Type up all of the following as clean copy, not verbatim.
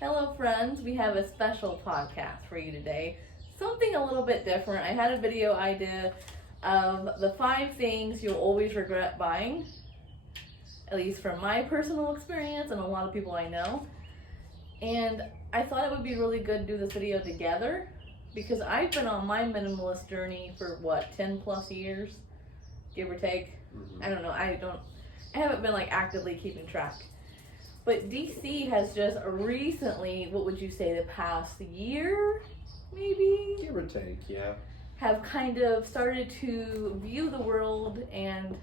Hello friends, we have a special podcast for you today. Something a little bit different. I had a video I did of the 5 things you'll always regret buying. At least from my personal experience and a lot of people I know. And I thought it would be really good to do this video together because I've been on my minimalist journey for 10 plus years, give or take. I don't know, I haven't been actively keeping track. But DC has just recently, what would you say, the past year, maybe? Give or take, yeah. Have kind of started to view the world and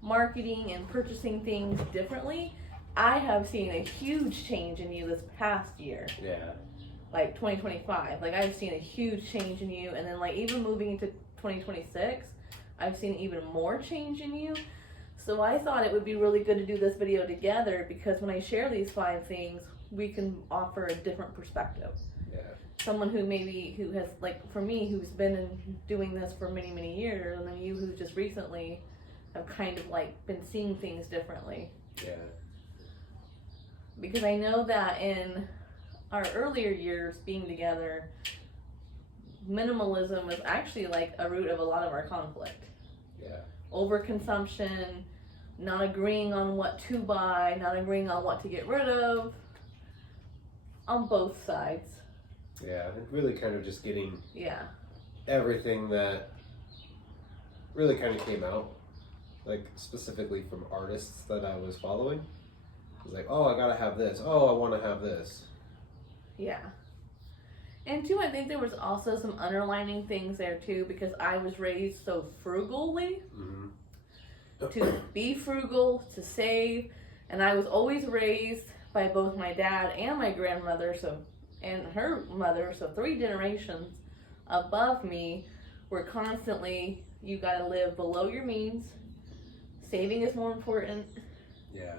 marketing and purchasing things differently. I have seen a huge change in you this past year. Yeah. 2025. I've seen a huge change in you. And then even moving into 2026, I've seen even more change in you. So I thought it would be really good to do this video together because when I share these 5 things, we can offer a different perspective. Yeah. Someone who has, for me, who's been doing this for many, many years, and then you who just recently have kind of been seeing things differently. Yeah. Because I know that in our earlier years being together, minimalism was actually a root of a lot of our conflict. Yeah. Overconsumption, not agreeing on what to buy, not agreeing on what to get rid of, on both sides. Yeah, and really kind of just getting Yeah. everything that really kind of came out, specifically from artists that I was following. It was oh, I gotta have this. Oh, I want to have this. Yeah. And too, I think there was also some underlining things there too, because I was raised so frugally. To be frugal, to save, and I was always raised by both my dad and my grandmother, and her mother, so 3 generations above me were constantly, you gotta live below your means, saving is more important. Yeah.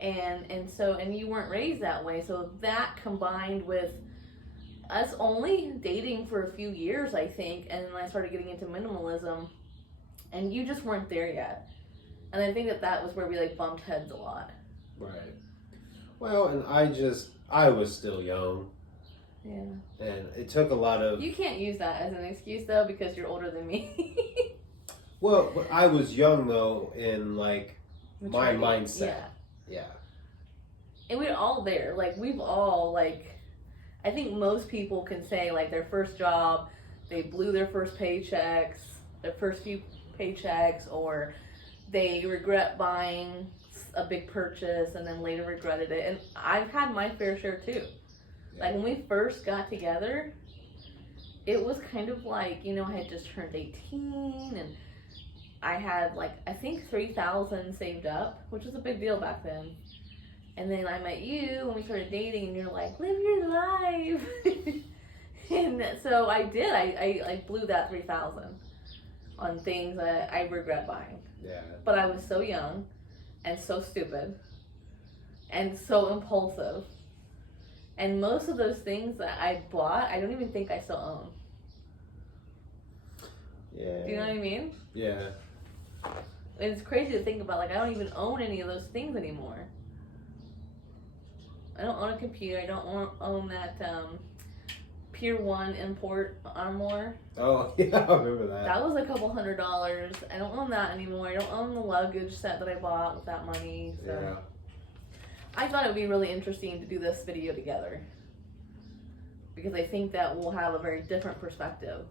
And you weren't raised that way, so that combined with us only dating for a few years, I think, and then I started getting into minimalism, and you just weren't there yet. And I think that was where we bumped heads a lot. Right. Well, and I was still young. Yeah. And it took a lot of... You can't use that as an excuse though, because you're older than me. Well, but I was young though in my mindset. Yeah. Yeah. And we're all there. We've all I think most people can say their first job, they blew their first paychecks, their first few paychecks, or they regret buying a big purchase and then later regretted it. And I've had my fair share too. Yeah. When we first got together, it was kind of I had just turned 18 and I had I think $3,000 saved up, which was a big deal back then. And then I met you and we started dating and you're live your life. And so I did. I blew that $3,000 on things that I regret buying. Yeah. But I was so young and so stupid and so impulsive. And most of those things that I bought, I don't even think I still own. Yeah. Do you know what I mean? Yeah. And it's crazy to think about. I don't even own any of those things anymore. I don't own a computer. I don't own that Pier 1 import armoire. Oh, yeah, I remember that. That was a couple $100. I don't own that anymore. I don't own the luggage set that I bought with that money. So. Yeah. I thought it would be really interesting to do this video together because I think that we'll have a very different perspective.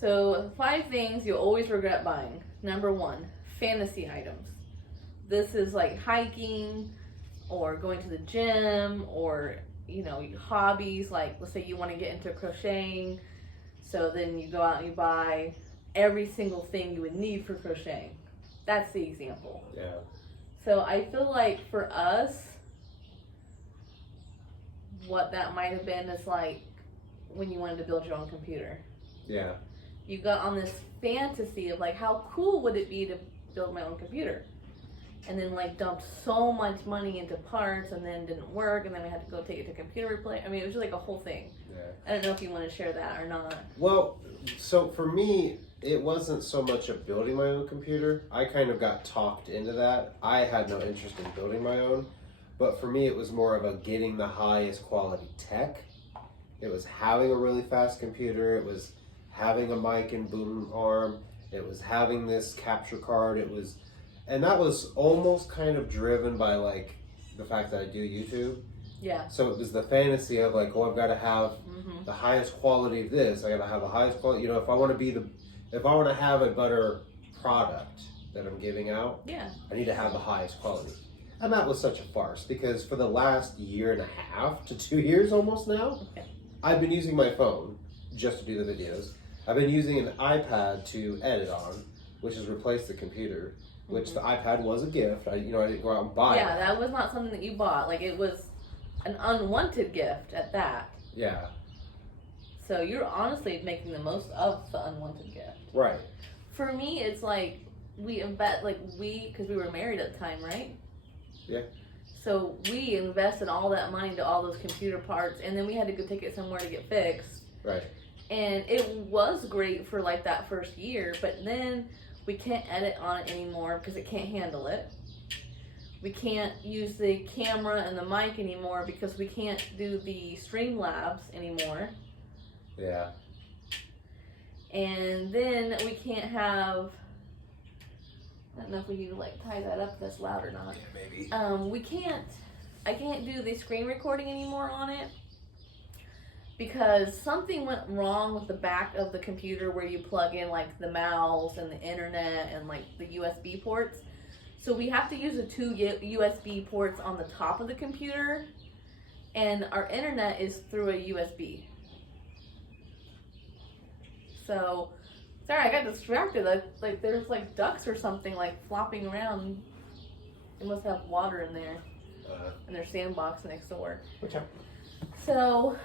So 5 things you'll always regret buying. Number 1, fantasy items. This is hiking or going to the gym or hobbies. Let's say you want to get into crocheting, so then you go out and you buy every single thing you would need for crocheting. That's the example. Yeah. So I feel for us, what that might have been is when you wanted to build your own computer. Yeah. You got on this fantasy of how cool would it be to build my own computer? And then dumped so much money into parts and then didn't work and then we had to go take it to computer replace. I mean, it was just a whole thing. Yeah. I don't know if you want to share that or not. Well, so for me, it wasn't so much of building my own computer. I kind of got talked into that. I had no interest in building my own. But for me, it was more of a getting the highest quality tech. It was having a really fast computer. It was having a mic and boom arm. It was having this capture card. And that was almost kind of driven by like the fact that I do YouTube. Yeah. So it was the fantasy of like, oh, I've got to have Mm-hmm. the highest quality of this. I got to have the highest quality. You know, if I want to have a better product that I'm giving out, Yeah. I need to have the highest quality. And that was such a farce because for the last year and a half to 2 years almost now, Okay. I've been using my phone just to do the videos. I've been using an iPad to edit on, which has replaced the computer, which the iPad was a gift. I didn't go out and buy it. Yeah, that was not something that you bought. Like, it was an unwanted gift at that. Yeah, So you're honestly making the most of the unwanted gift. right. For me, it's like because we were married at the time, right? Yeah. So we invested all that money into all those computer parts, and then we had to go take it somewhere to get fixed. Right. And it was great for like that first year, but then we can't edit on it anymore because it can't handle it. We can't use the camera and the mic anymore because we can't do the Streamlabs anymore. Yeah. And then we can't have, I don't know if we need to like tie that up if that's loud or not. Yeah, maybe. I can't do the screen recording anymore on it because something went wrong with the back of the computer where you plug in like the mouse and the internet and like the USB ports. So we have to use the two USB ports on the top of the computer, and our internet is through a USB. So, sorry, I got distracted. Like there's like ducks or something like flopping around. They must have water in there in their sandbox next door. Which one? So,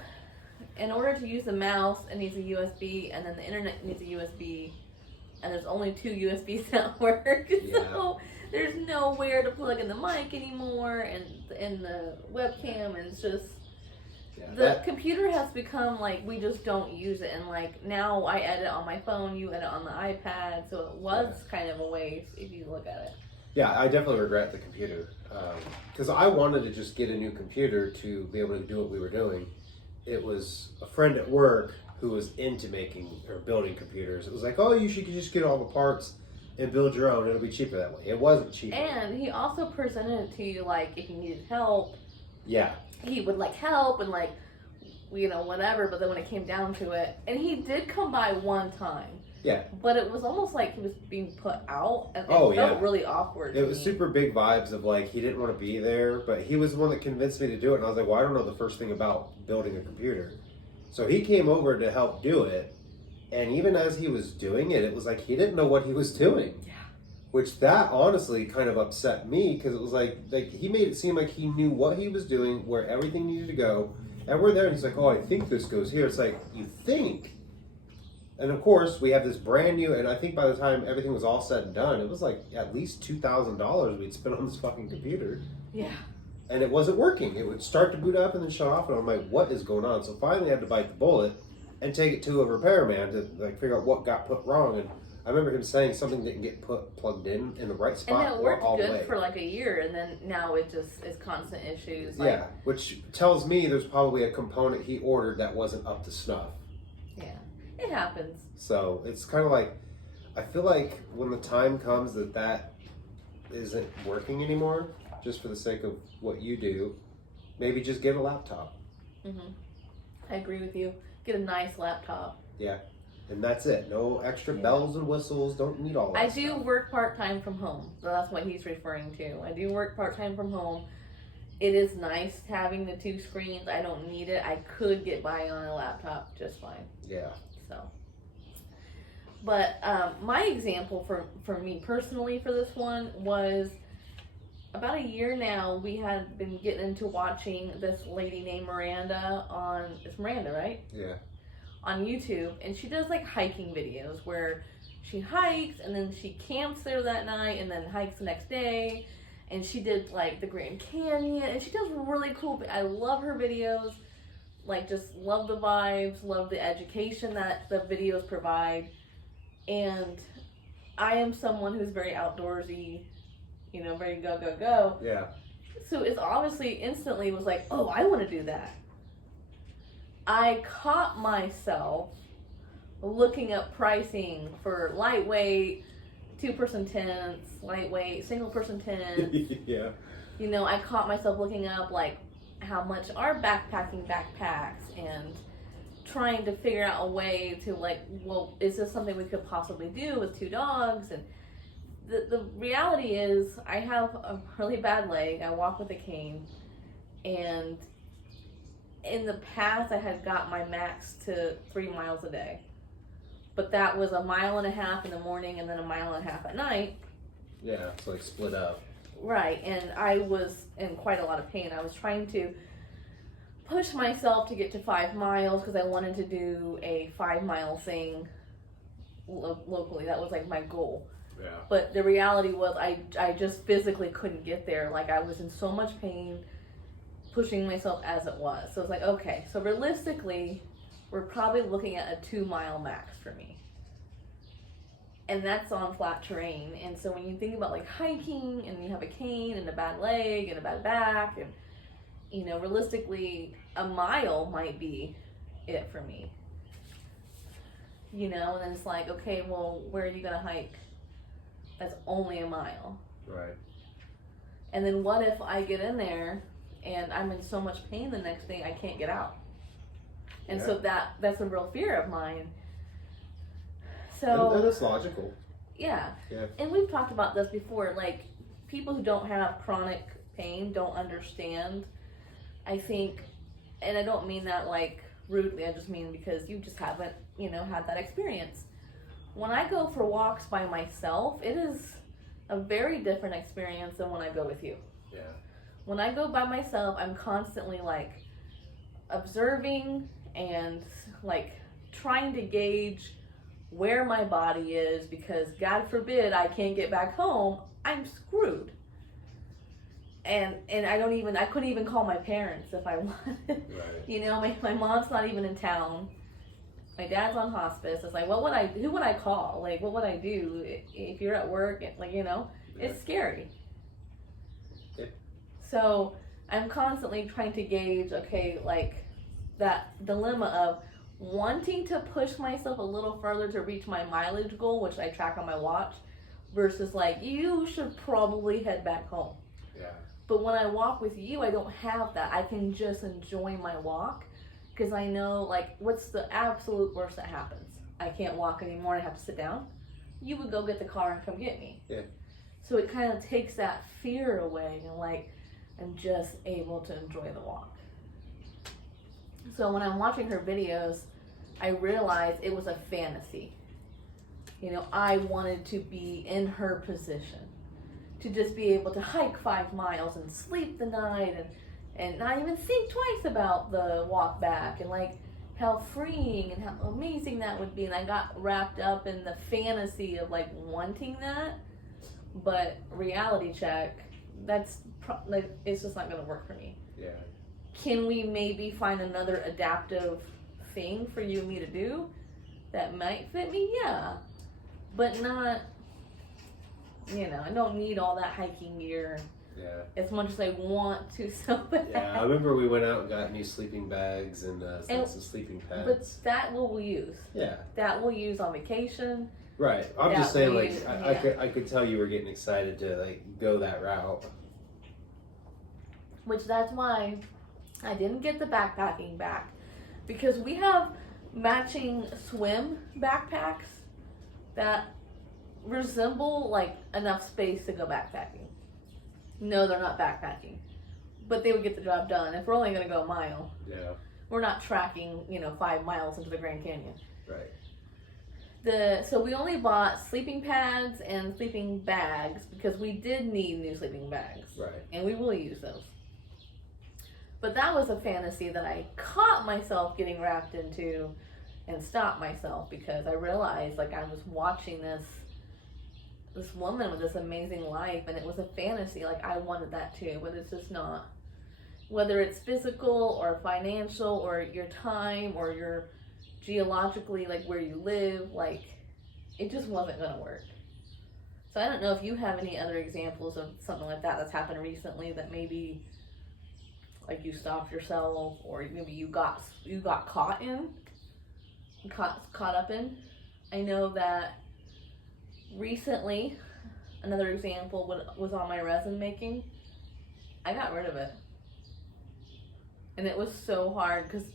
in order to use the mouse, it needs a USB, and then the internet needs a USB, and there's only two USBs that work. Yeah. So there's nowhere to plug in the mic anymore, and the webcam, and it's just. Yeah, The computer has become like we just don't use it, and like now I edit on my phone, you edit on the iPad, so it was kind of a waste if you look at it. Yeah, I definitely regret the computer because I wanted to just get a new computer to be able to do what we were doing. It was a friend at work who was into making or building computers. It was like, oh, you should just get all the parts and build your own. It'll be cheaper that way. It wasn't cheaper. And he also presented it to you like if you needed help, Yeah. he would like help and like whatever. But then when it came down to it, and he did come by one time. Yeah. But it was almost like he was being put out, and it Oh, felt yeah. really awkward. It to was me. super big vibes of like he didn't want to be there, but he was the one that convinced me to do it. And I was like, well, I don't know the first thing about building a computer. So he came over to help do it. And even as he was doing it, it was like he didn't know what he was doing. Yeah. Which that honestly kind of upset me because it was like he made it seem like he knew what he was doing, where everything needed to go. And we're there and he's like, oh, I think this goes here. It's like, you think? And of course, we have this brand new, and I think by the time everything was all said and done, it was like at least $2,000 we'd spent on this fucking computer. Yeah. And it wasn't working. It would start to boot up and then shut off, and I'm like, what is going on? So finally I had to bite the bullet and take it to a repairman to like figure out what got put wrong. And I remember him saying something didn't get plugged in the right spot. And it worked all the good way. for like a year, and then now it just is constant issues. Like, Yeah, which tells me there's probably a component he ordered that wasn't up to snuff. yeah, it happens. So it's kind of like, I feel like when the time comes that isn't working anymore, just for the sake of what you do, maybe just get a laptop. Mm-hmm. I agree with you. Get a nice laptop. Yeah, and that's it. No extra Yeah. bells and whistles. Don't need all that I do stuff. work part-time from home, so that's what he's referring to. I do work part-time from home. It is nice having the two screens. I don't need it. I could get by on a laptop just fine. Yeah. So, but my example for me personally for this one was about a year now. We had been getting into watching this lady named Miranda it's Miranda, right? Yeah. On YouTube, and she does like hiking videos where she hikes and then she camps there that night and then hikes the next day. And she did like the Grand Canyon, and she does really cool. I love her videos. Like, just love the vibes, love the education that the videos provide. And I am someone who's very outdoorsy, very go, go, go. Yeah. So it's obviously instantly was like, oh, I want to do that. I caught myself looking up pricing for lightweight, 2-person tents, lightweight, single-person tents. Yeah. You know, I caught myself looking up like how much are backpacking backpacks and trying to figure out a way to like, well, is this something we could possibly do with 2 dogs? And the reality is I have a really bad leg. I walk with a cane, and in the past I had got my max to 3 miles a day, but that was 1.5 miles in the morning and then 1.5 miles at night. Yeah, it's like split up. Right, and I was in quite a lot of pain. I was trying to push myself to get to 5 miles because I wanted to do a 5-mile thing locally. That was like my goal. Yeah. But the reality was I just physically couldn't get there. Like I was in so much pain pushing myself as it was. So it's like, okay, so realistically, we're probably looking at a 2-mile max for me. And that's on flat terrain. And so when you think about like hiking and you have a cane and a bad leg and a bad back, and you know, realistically, 1 mile might be it for me. You know, and then it's like, okay, well, where are you gonna hike? That's only 1 mile. Right. And then what if I get in there and I'm in so much pain the next day I can't get out? And so that's a real fear of mine. So and it's logical. Yeah. Yeah. And we've talked about this before, like people who don't have chronic pain don't understand. I think, and I don't mean that like rudely, I just mean because you just haven't, you know, had that experience. When I go for walks by myself, it is a very different experience than when I go with you. Yeah. When I go by myself, I'm constantly like observing and like trying to gauge where my body is, because God forbid I can't get back home, I'm screwed. And I couldn't even call my parents if I wanted. Right. You know, my mom's not even in town. My dad's on hospice. It's like, who would I call? Like, what would I do if you're at work? Like, you know, it's scary. Yeah. So I'm constantly trying to gauge, okay, like that dilemma of wanting to push myself a little further to reach my mileage goal, which I track on my watch, versus like, you should probably head back home. Yeah. But when I walk with you, I don't have that. I can just enjoy my walk because I know, like, what's the absolute worst that happens? I can't walk anymore and I have to sit down. You would go get the car and come get me. Yeah. So it kind of takes that fear away, and like, I'm just able to enjoy the walk. So when I'm watching her videos, I realized it was a fantasy. You know, I wanted to be in her position, to just be able to hike 5 miles and sleep the night and not even think twice about the walk back, and like how freeing and how amazing that would be. And I got wrapped up in the fantasy of like wanting that, but reality check, it's just not going to work for me. Yeah. Can we maybe find another adaptive thing for you and me to do that might fit me? Yeah, but not, you know, I don't need all that hiking gear. Yeah. As much as I want to, so bad. Yeah, I remember we went out and got new sleeping bags and some sleeping pads. But that we'll use. Yeah. That we'll use on vacation. Right. I'm That just saying, we'll like, use, I could tell you were getting excited to like go that route. Which that's why I didn't get the backpacking back, because we have matching swim backpacks that resemble like enough space to go backpacking. No, they're not backpacking, but they would get the job done. If we're only going to go a mile, Yeah. we're not tracking, 5 miles into the Grand Canyon. Right. So we only bought sleeping pads and sleeping bags because we did need new sleeping bags. Right. And we will use those. But that was a fantasy that I caught myself getting wrapped into and stopped myself, because I realized like I was watching this woman with this amazing life, and it was a fantasy. Like I wanted that too, but it's just not. Whether it's physical or financial or your time or your geologically, like where you live, like it just wasn't gonna work. So I don't know if you have any other examples of something like that that's happened recently that maybe like you stopped yourself, or maybe you got caught up in. I know that recently, another example was on my resin making. I got rid of it, and it was so hard because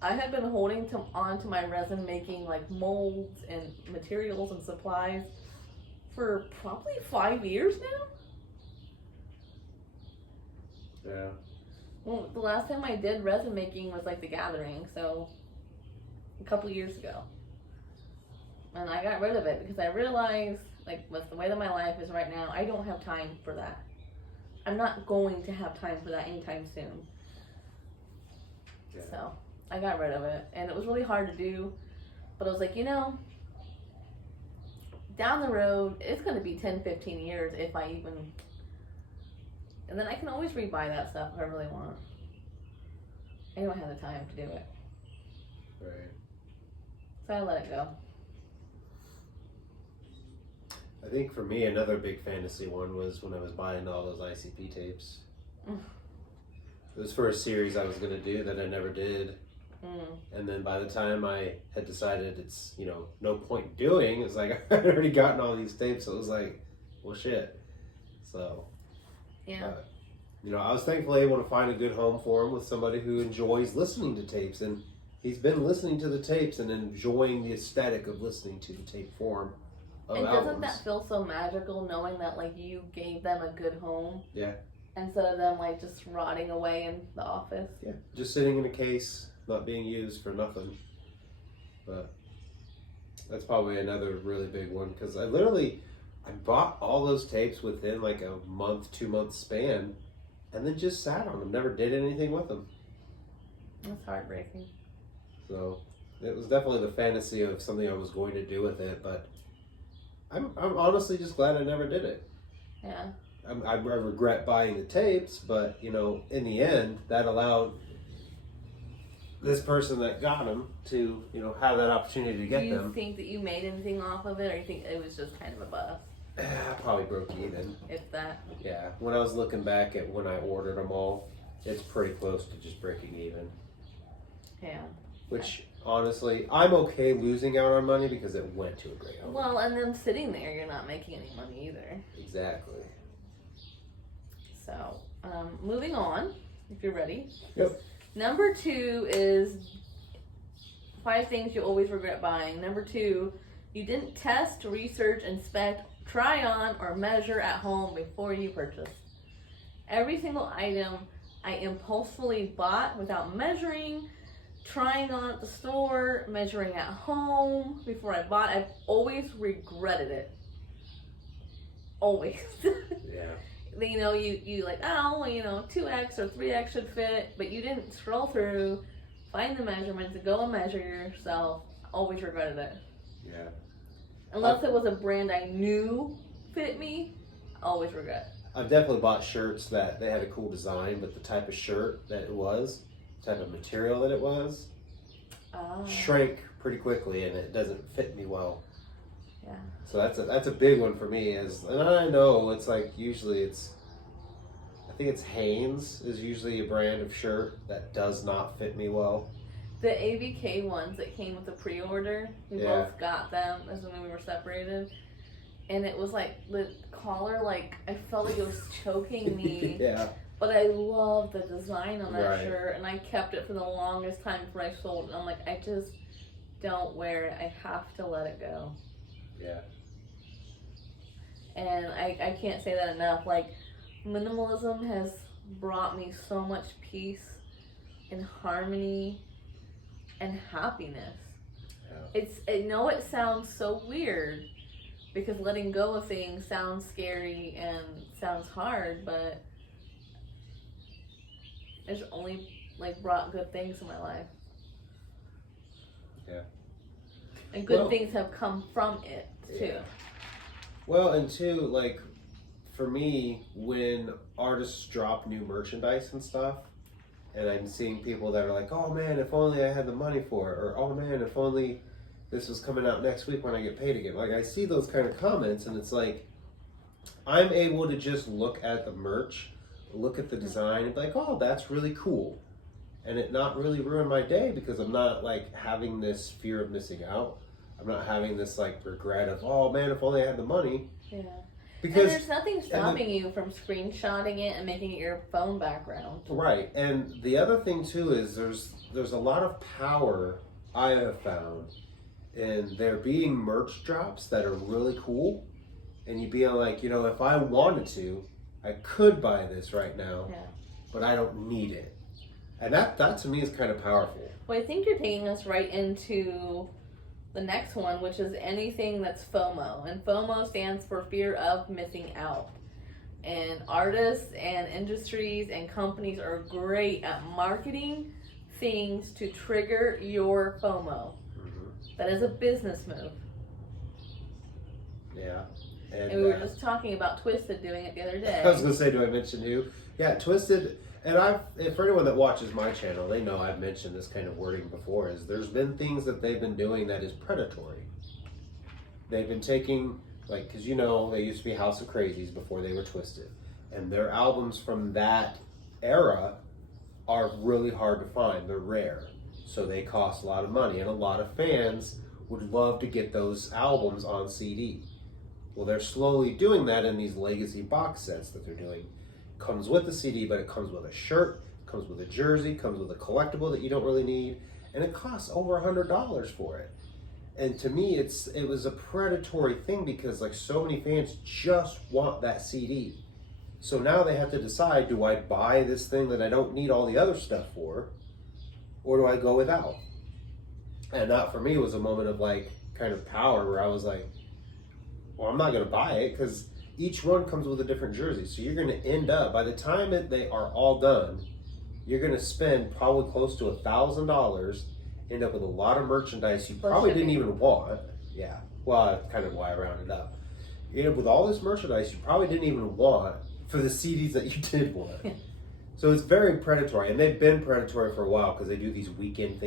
I had been holding on to my resin making like molds and materials and supplies for probably 5 years now. Yeah. Well, the last time I did resin making was like the gathering, so a couple years ago. And I got rid of it because I realized, like, with the way that my life is right now, I don't have time for that. I'm not going to have time for that anytime soon. Yeah. So I got rid of it, and it was really hard to do, but I was like, down the road, it's going to be 10, 15 years if I even, and then I can always rebuy that stuff if I really want. I don't have the time to do it. Right. So I let it go. I think for me, another big fantasy one was when I was buying all those ICP tapes. It was for a series I was going to do that I never did. And then by the time I had decided it's, no point doing, it's like I had already gotten all these tapes. So it was like, well, shit. So, yeah. I was thankfully able to find a good home for him with somebody who enjoys listening to tapes. And he's been listening to the tapes and enjoying the aesthetic of listening to the tape form. And doesn't that feel so magical knowing that, like, you gave them a good home? Yeah. Instead of them, like, just rotting away in the office? Yeah. Just sitting in a case, not being used for nothing. But that's probably another really big one because I bought all those tapes within like a month, 2 month span and then just sat on them. Never did anything with them. That's heartbreaking. So it was definitely the fantasy of something I was going to do with it, but I'm honestly just glad I never did it. Yeah. I regret buying the tapes, but in the end, that allowed this person that got them to have that opportunity to get them. Do you think that you made anything off of it, or you think it was just kind of a bust? I probably broke even. If that. Yeah. When I was looking back at when I ordered them all, it's pretty close to just breaking even. Yeah. Which, honestly, I'm okay losing out on money because it went to a great home. Well, and then sitting there, you're not making any money either. Exactly. So, moving on, if you're ready. Yep. Number 2 is 5 things you always regret buying. Number 2, you didn't test, research, inspect, try on, or measure at home before you purchase. Every single item I impulsively bought without measuring, trying on at the store, measuring at home before I bought, I've always regretted it. Always. Yeah. You like, 2X or 3X should fit, but you didn't scroll through, find the measurements, and go and measure yourself. Always regretted it. Yeah. Unless it was a brand I knew fit me, always regret. I've definitely bought shirts that they had a cool design, but the type of shirt that it was, the type of material that it was, shrank pretty quickly, and it doesn't fit me well. Yeah. So that's a big one for me. And I know it's like usually I think it's Hanes is usually a brand of shirt that does not fit me well. The AVK ones that came with the pre-order, we both got them as when we were separated, and it was like the collar, like I felt like it was choking me. Yeah. But I love the design on that Right. shirt, and I kept it for the longest time before I sold it. And I'm like, I just don't wear it. I have to let it go. Yeah. And I can't say that enough. Like, minimalism has brought me so much peace and harmony and happiness. Yeah. I know it sounds so weird because letting go of things sounds scary and sounds hard, but it's only like brought good things in my life. Yeah. And good things have come from it too. Yeah. Well, and two, like for me, when artists drop new merchandise and stuff, and I'm seeing people that are like, "Oh man, if only I had the money for it," or "Oh man, if only this is coming out next week when I get paid again. Like, I see those kind of comments, and it's like, I'm able to just look at the merch, look at the design, and be like, oh, that's really cool. And it not really ruin my day because I'm not, like, having this fear of missing out. I'm not having this, like, regret of, oh, man, if only I had the money. Yeah. Because, and there's nothing stopping you from screenshotting it and making it your phone background. Right. And the other thing, too, is there's a lot of power I have found in there being merch drops that are really cool. And you being like, you know, if I wanted to, I could buy this right now, but I don't need it. And that to me is kind of powerful. Well, I think you're taking us right into the next one, which is anything that's FOMO. And FOMO stands for fear of missing out. And artists and industries and companies are great at marketing things to trigger your FOMO. That is a business move. Yeah. And we were just talking about Twisted doing it the other day. I was going to say, do I mention who? Yeah, Twisted. And for anyone that watches my channel, they know I've mentioned this kind of wording before, is there's been things that they've been doing that is predatory. They've been taking, like, because you know, they used to be House of Crazies before they were Twisted. And their albums from that era are really hard to find. They're rare. So they cost a lot of money. And a lot of fans would love to get those albums on CD. Well, they're slowly doing that in these legacy box sets that they're doing. Comes with the CD, but it comes with a shirt, comes with a jersey, comes with a collectible that you don't really need, and it costs over $100 for it. And to me, it was a predatory thing because like so many fans just want that CD. So now they have to decide, do I buy this thing that I don't need all the other stuff for, or do I go without? And that for me was a moment of like kind of power where I was like, well, I'm not going to buy it because each one comes with a different jersey. So you're going to end up, by the time they are all done, you're going to spend probably close to $1,000, end up with a lot of merchandise you probably didn't even want. Yeah. Well, that's kind of why I rounded up. You end up with all this merchandise you probably didn't even want for the CDs that you did want. So it's very predatory. And they've been predatory for a while because they do these weekend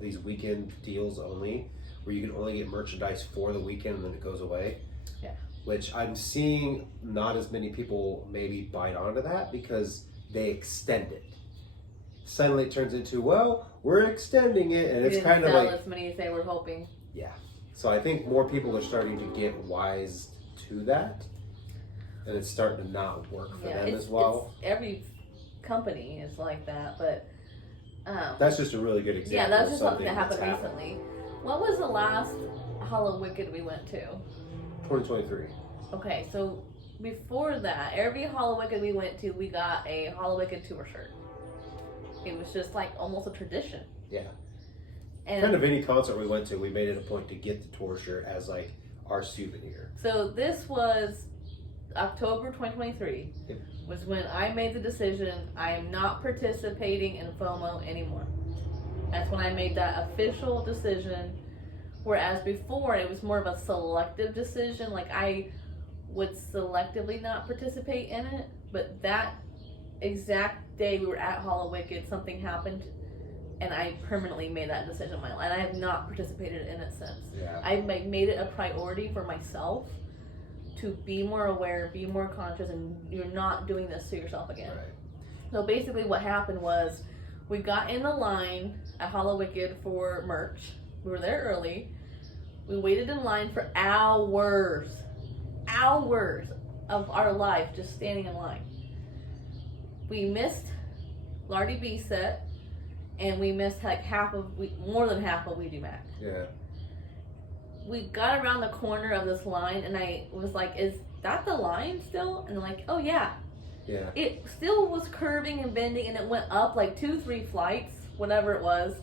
these weekend deals only, where you can only get merchandise for the weekend and then it goes away. Yeah. Which I'm seeing not as many people maybe bite onto that because they extend it. Suddenly it turns into, well, we're extending it, and it's kind of like as many as they were hoping. Yeah. So I think more people are starting to get wise to that, and it's starting to not work for them as well. Every company is like that, but that's just a really good example. Yeah, that's just something that happened recently. What was the last Hallowicked we went to? 2023. Okay, so before that, every Hallowicked we went to, we got a Hallowicked tour shirt. It was just like almost a tradition. Yeah. And kind of any concert we went to, we made it a point to get the tour shirt as like our souvenir. So this was October 2023. Yep. Was when I made the decision I am not participating in FOMO anymore. That's when I made that official decision. Whereas before it was more of a selective decision, like I would selectively not participate in it, but that exact day we were at Hallowicked, something happened and I permanently made that decision in my life, and I have not participated in it since. Yeah. I've made it a priority for myself to be more aware, be more conscious, and you're not doing this to yourself again. Right. So basically what happened was we got in the line at Hallowicked for merch. We were there early. We waited in line for hours of our life just standing in line. We missed Lardy B set, and we missed like more than half of Ouija Mac. Yeah. We got around the corner of this line, and I was like, is that the line still? And they're like, oh yeah. Yeah. It still was curving and bending, and it went up like 2-3 flights, whatever it was.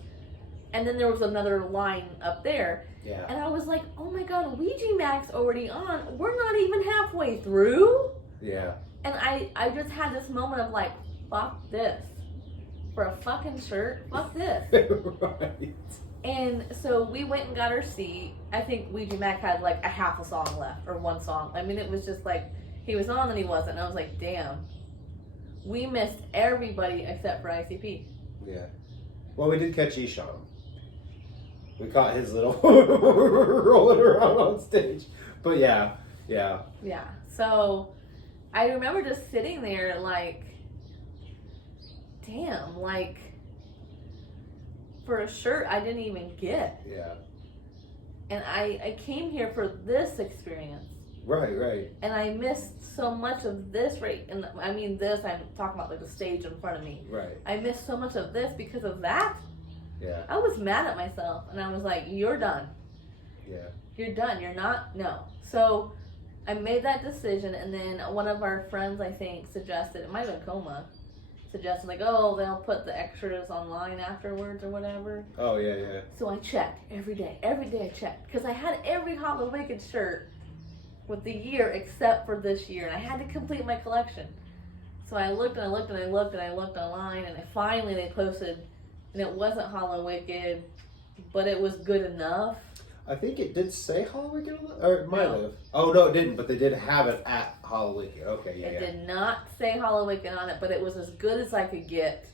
And then there was another line up there. Yeah. And I was like, oh my god, Ouija Mac's already on. We're not even halfway through. Yeah. And I just had this moment of like, fuck this. For a fucking shirt, fuck this. Right. And so we went and got our seat. I think Ouija Mac had like a half a song left, or one song. I mean, it was just like, he was on and he wasn't. And I was like, damn. We missed everybody except for ICP. Yeah. Well, we did catch Esham. We caught his little rolling around on stage. But yeah. Yeah. So I remember just sitting there like, damn, like for a shirt I didn't even get. Yeah. And I came here for this experience. Right. And I missed so much of this, right? And I mean this, I'm talking about like the stage in front of me. Right. I missed so much of this because of that. Yeah. I was mad at myself and I was like, you're done. Yeah. You're done. You're not, no. So I made that decision, and then one of our friends, I think, suggested, it might have been Coma, suggested like, oh, they'll put the extras online afterwards or whatever. Oh, yeah. So I checked every day I checked, because I had every Hollow Wicked shirt with the year except for this year, and I had to complete my collection. So I looked and I looked and I looked and I looked online, and finally they posted, and it wasn't Hollow Wicked, but it was good enough. I think it did say Hollow Wicked on it, or it might No. have. Oh, no, it didn't, but they did have it at Hollow Wicked. Okay, It yeah. did not say Hollow Wicked on it, but it was as good as I could get.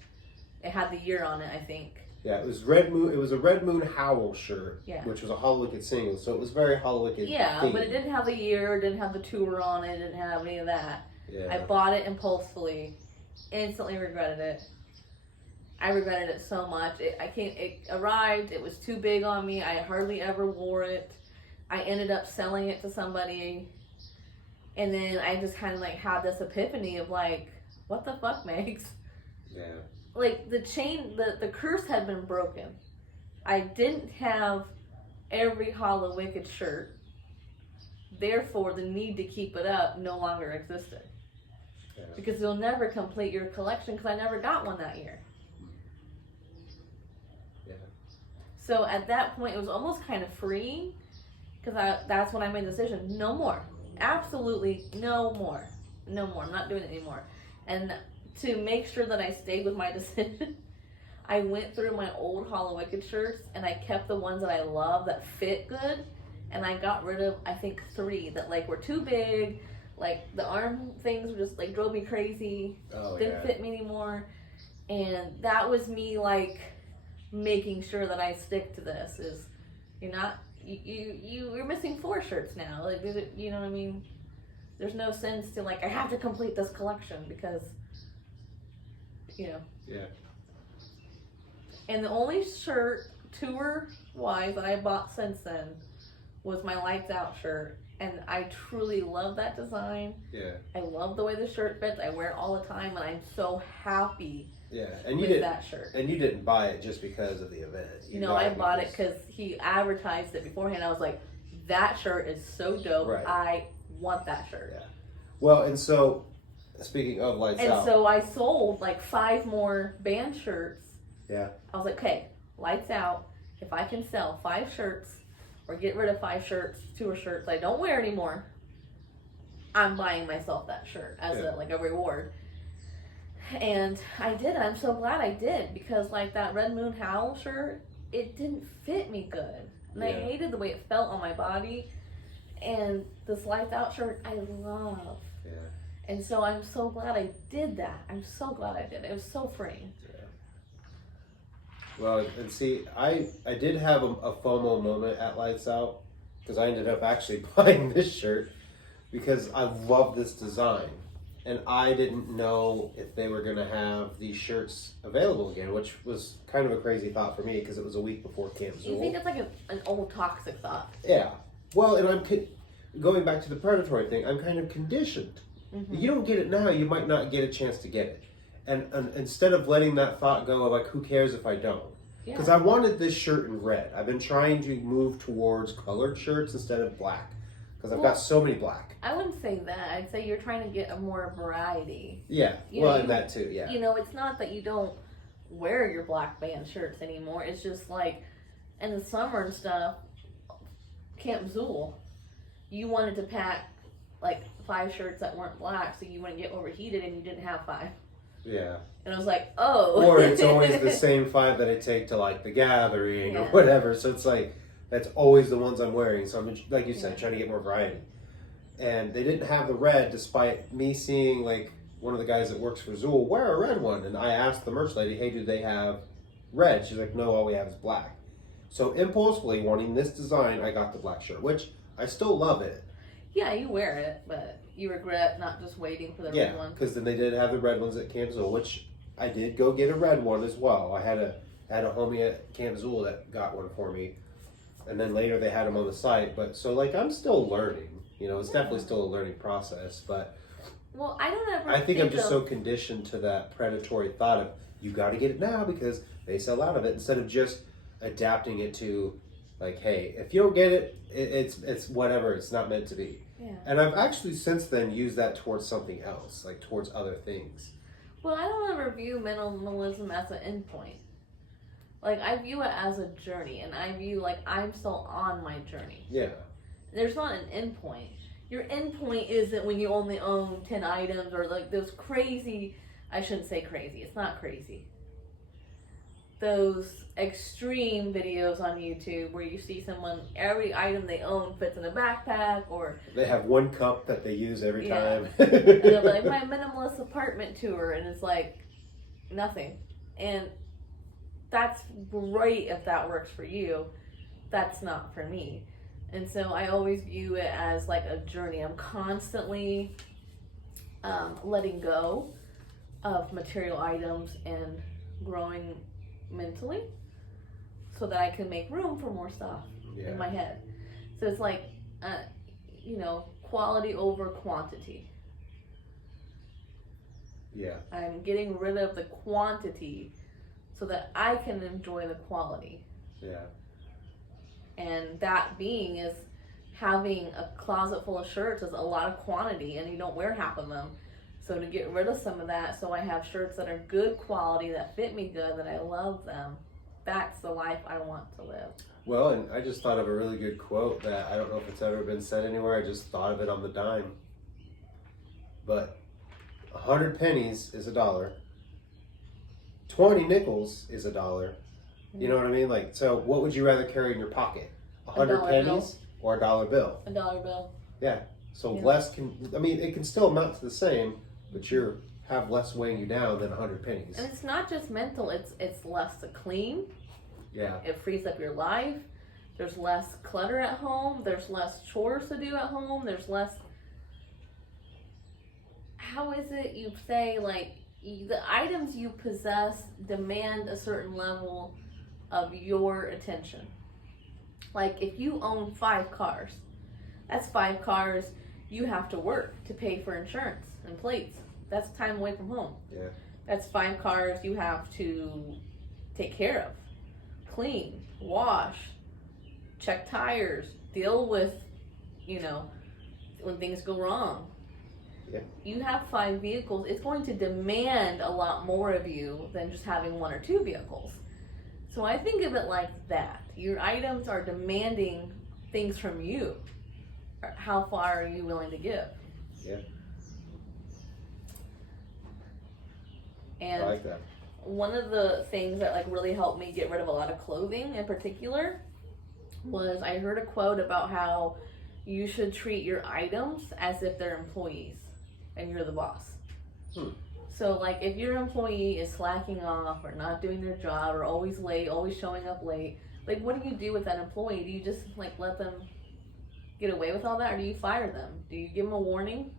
It had the year on it, I think. Yeah, it was Red Moon. It was a Red Moon Howl shirt, Yeah. which was a Hollow Wicked single, so it was very Hollow Wicked. Yeah, themed. but it didn't have the year, it didn't have the tour on it, it didn't have any of that. Yeah. I bought it impulsively, instantly regretted it. I regretted it so much. It arrived, it was too big on me, I hardly ever wore it. I ended up selling it to somebody, and then I just kind of like had this epiphany of like, what the fuck, Megs? Yeah. Like the chain, the curse had been broken. I didn't have every Hollow Wicked shirt. Therefore, the need to keep it up no longer existed. Yeah. Because you'll never complete your collection because I never got one that year. Yeah. So at that point, it was almost kind of free because that's when I made the decision. No more. Absolutely no more. No more. I'm not doing it anymore. And to make sure that I stayed with my decision, I went through my old Hollow Wicked shirts and I kept the ones that I love that fit good, and I got rid of I think 3 that like were too big, like the arm things were just like drove me crazy, Oh, didn't fit me anymore, and that was me like making sure that I stick to this. Is you're missing 4 shirts now, like you know what I mean? There's no sense to like I have to complete this collection because Yeah. And the only shirt, tour-wise, that I bought since then was my Lights Out shirt. And I truly love that design. Yeah. I love the way the shirt fits. I wear it all the time, and I'm so happy Yeah. And you with didn't. that shirt. And you didn't buy it just because of the event. I bought it because he advertised it beforehand. I was like, that shirt is so dope. Right. I want that shirt. Yeah. Well, and so speaking of Lights And Out. so I sold like 5 more band shirts. Yeah. I was like, okay, Lights Out. If I can sell 5 shirts or get rid of 5 shirts, tour shirts I don't wear anymore, I'm buying myself that shirt as a reward. And I did. I'm so glad I did, because like that Red Moon Howl shirt, it didn't fit me good. And I hated the way it felt on my body. And this Lights Out shirt I love. Yeah. And so I'm so glad I did that. I'm so glad I did. It was so free. Well, and see, I did have a FOMO moment at Lights Out because I ended up actually buying this shirt because I love this design, and I didn't know if they were going to have these shirts available again, which was kind of a crazy thought for me because it was a week before Camp Zool. You think it's like an old toxic thought? Yeah. Well, and I'm going back to the predatory thing. I'm kind of conditioned. Mm-hmm. If you don't get it now, you might not get a chance to get it. And instead of letting that thought go of like, who cares if I don't? Because I wanted this shirt in red. I've been trying to move towards colored shirts instead of black. Because I've got so many black. I wouldn't say that. I'd say you're trying to get a more variety. Yeah. And that too, yeah. It's not that you don't wear your black band shirts anymore. It's just like in the summer and stuff, Camp Zool, you wanted to pack like 5 shirts that weren't black so you wouldn't get overheated, and you didn't have 5. Yeah. And I was like, oh. Or it's always the same 5 that I take to like the gathering or whatever. So it's like, that's always the ones I'm wearing. So I'm, like you said, trying to get more variety. And they didn't have the red, despite me seeing like one of the guys that works for Zool wear a red one. And I asked the merch lady, hey, do they have red? She's like, no, all we have is black. So impulsively wanting this design, I got the black shirt, which I still love it. Yeah, you wear it, but you regret not just waiting for the red one. Because then they did have the red ones at Camp Zool, which I did go get a red one as well. I had a homie at Camp Zool that got one for me, and then later they had them on the site. But so like I'm still learning. You know, it's definitely still a learning process. But well, I don't ever. I think I'm just so conditioned to that predatory thought of you got to get it now because they sell out of it, instead of just adapting it to like, hey, if you don't get it, it's whatever. It's not meant to be. Yeah. And I've actually since then used that towards something else, like towards other things. Well, I don't ever view minimalism as an endpoint. Like, I view it as a journey, and I view, like, I'm still on my journey. Yeah. There's not an endpoint. Your endpoint isn't when you only own 10 items or, like, those crazy, I shouldn't say crazy, it's not crazy. Those extreme videos on YouTube where you see someone, every item they own fits in a backpack, or they have one cup that they use every time. And they're like, my minimalist apartment tour, and it's like nothing. And that's great if that works for you. That's not for me. And so I always view it as like a journey. I'm constantly letting go of material items and growing mentally so that I can make room for more stuff in my head. So it's like, quality over quantity. Yeah. I'm getting rid of the quantity so that I can enjoy the quality. Yeah. And that being is having a closet full of shirts is a lot of quantity and you don't wear half of them. So to get rid of some of that, so I have shirts that are good quality, that fit me good, that I love them, that's the life I want to live. Well, and I just thought of a really good quote that I don't know if it's ever been said anywhere. I just thought of it on the dime. But 100 pennies is $1. 20 nickels is $1. You know what I mean? Like, so what would you rather carry in your pocket? 100 pennies or a $1 bill? $1 bill. Yeah. So less it can still amount to the same, but you have less weighing you down than 100 pennies. And it's not just mental, it's less to clean. Yeah. It frees up your life. There's less clutter at home. There's less chores to do at home. There's less, how is it you say, like, the items you possess demand a certain level of your attention. Like, if you own 5 cars, that's 5 cars you have to work to pay for insurance and plates. That's time away from home. Yeah. That's 5 cars you have to take care of, clean, wash, check tires, deal with, when things go wrong. Yeah. You have 5 vehicles. It's going to demand a lot more of you than just having 1 or 2 vehicles. So I think of it like that. Your items are demanding things from you. How far are you willing to give? Yeah. And I like that. One of the things that like really helped me get rid of a lot of clothing in particular was I heard a quote about how you should treat your items as if they're employees and you're the boss. So like if your employee is slacking off or not doing their job or always late, always showing up late, like what do you do with that employee? Do you just like let them get away with all that, or do you fire them? Do you give them a warning?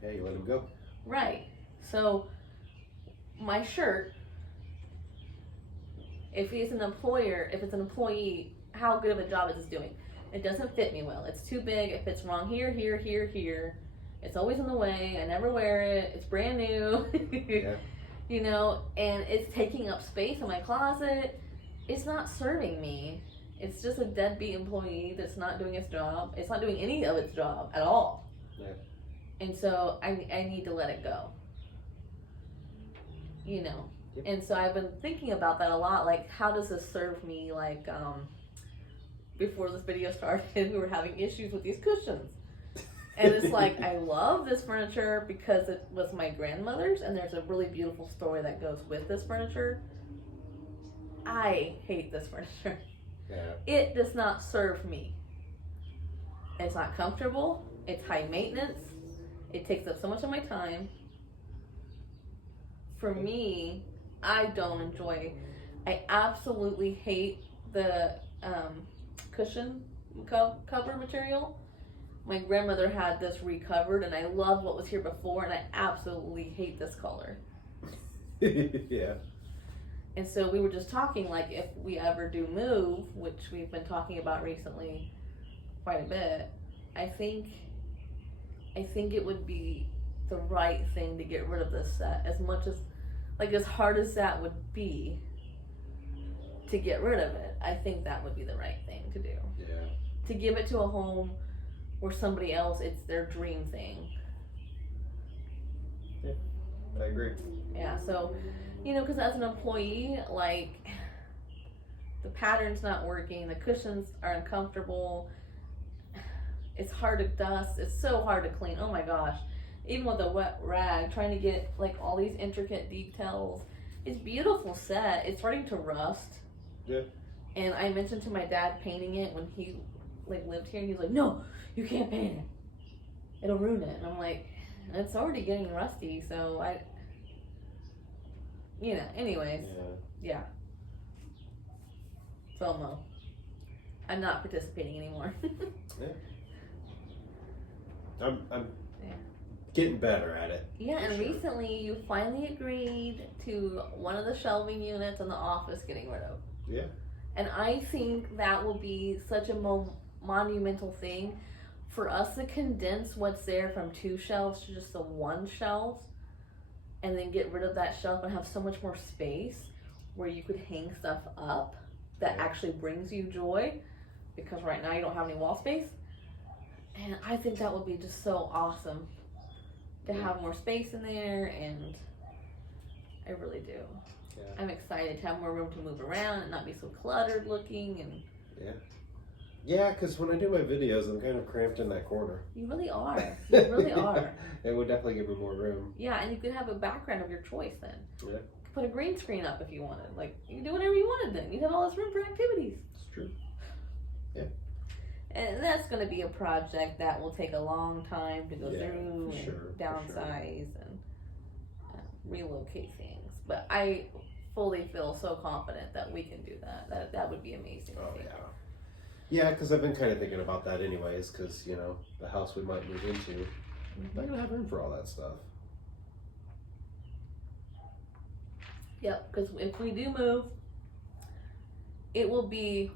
Yeah, you let them go. Right. So my shirt, if it's an employee, how good of a job is this doing? It doesn't fit me well. It's too big. It fits wrong here, here, here, here. It's always in the way. I never wear it. It's brand new. Yeah. And it's taking up space in my closet. It's not serving me. It's just a deadbeat employee that's not doing its job. It's not doing any of its job at all. Yeah. And so I need to let it go. Yep. And so I've been thinking about that a lot. Like, how does this serve me? Like, before this video started, we were having issues with these cushions. And it's like, I love this furniture because it was my grandmother's, and there's a really beautiful story that goes with this furniture. I hate this furniture. Yeah. It does not serve me. It's not comfortable. It's high maintenance. It takes up so much of my time. For me, I don't enjoy. I absolutely hate the cushion cover material. My grandmother had this recovered, and I loved what was here before, and I absolutely hate this color. Yeah. And so we were just talking, like, if we ever do move, which we've been talking about recently quite a bit, I think it would be the right thing to get rid of this set. As much as, like, as hard as that would be to get rid of it, I think that would be the right thing to do. Yeah. To give it to a home where somebody else, it's their dream thing. Yeah, I agree. Yeah, so, you know, because as an employee, like, the pattern's not working, the cushions are uncomfortable, it's hard to dust, it's so hard to clean, oh my gosh. Even with a wet rag, trying to get, like, all these intricate details. It's beautiful set, it's starting to rust. Yeah. And I mentioned to my dad painting it when he, like, lived here, and he was like, no, you can't paint it. It'll ruin it. And I'm like, it's already getting rusty, so you know, anyways. Yeah. FOMO. I'm not participating anymore. Yeah. I'm Yeah. getting better at it. Yeah, and Sure. recently you finally agreed to one of the shelving units in the office getting rid of. Yeah. And I think that will be such a monumental thing for us to condense what's there from 2 shelves to just the 1 shelf, and then get rid of that shelf and have so much more space where you could hang stuff up that Yeah. actually brings you joy, because right now you don't have any wall space. And I think that would be just so awesome to have more space in there, and I really do. Yeah. I'm excited to have more room to move around and not be so cluttered looking, and Yeah, because when I do my videos, I'm kind of cramped in that corner. you really are. You really are. It would definitely give me more room. Yeah, and you could have a background of your choice then. Yeah. You could put a green screen up if you wanted. Like, you can do whatever you wanted then. You'd have all this room for activities. It's true. And that's going to be a project that will take a long time to go Yeah, through for and sure, for downsize and relocate things. But I fully feel so confident that we can do that. That would be amazing. Oh, yeah. Yeah, because I've been kind of thinking about that anyways, because, you know, the house we might move into, not going to have room for all that stuff. Yep, because if we do move, it will be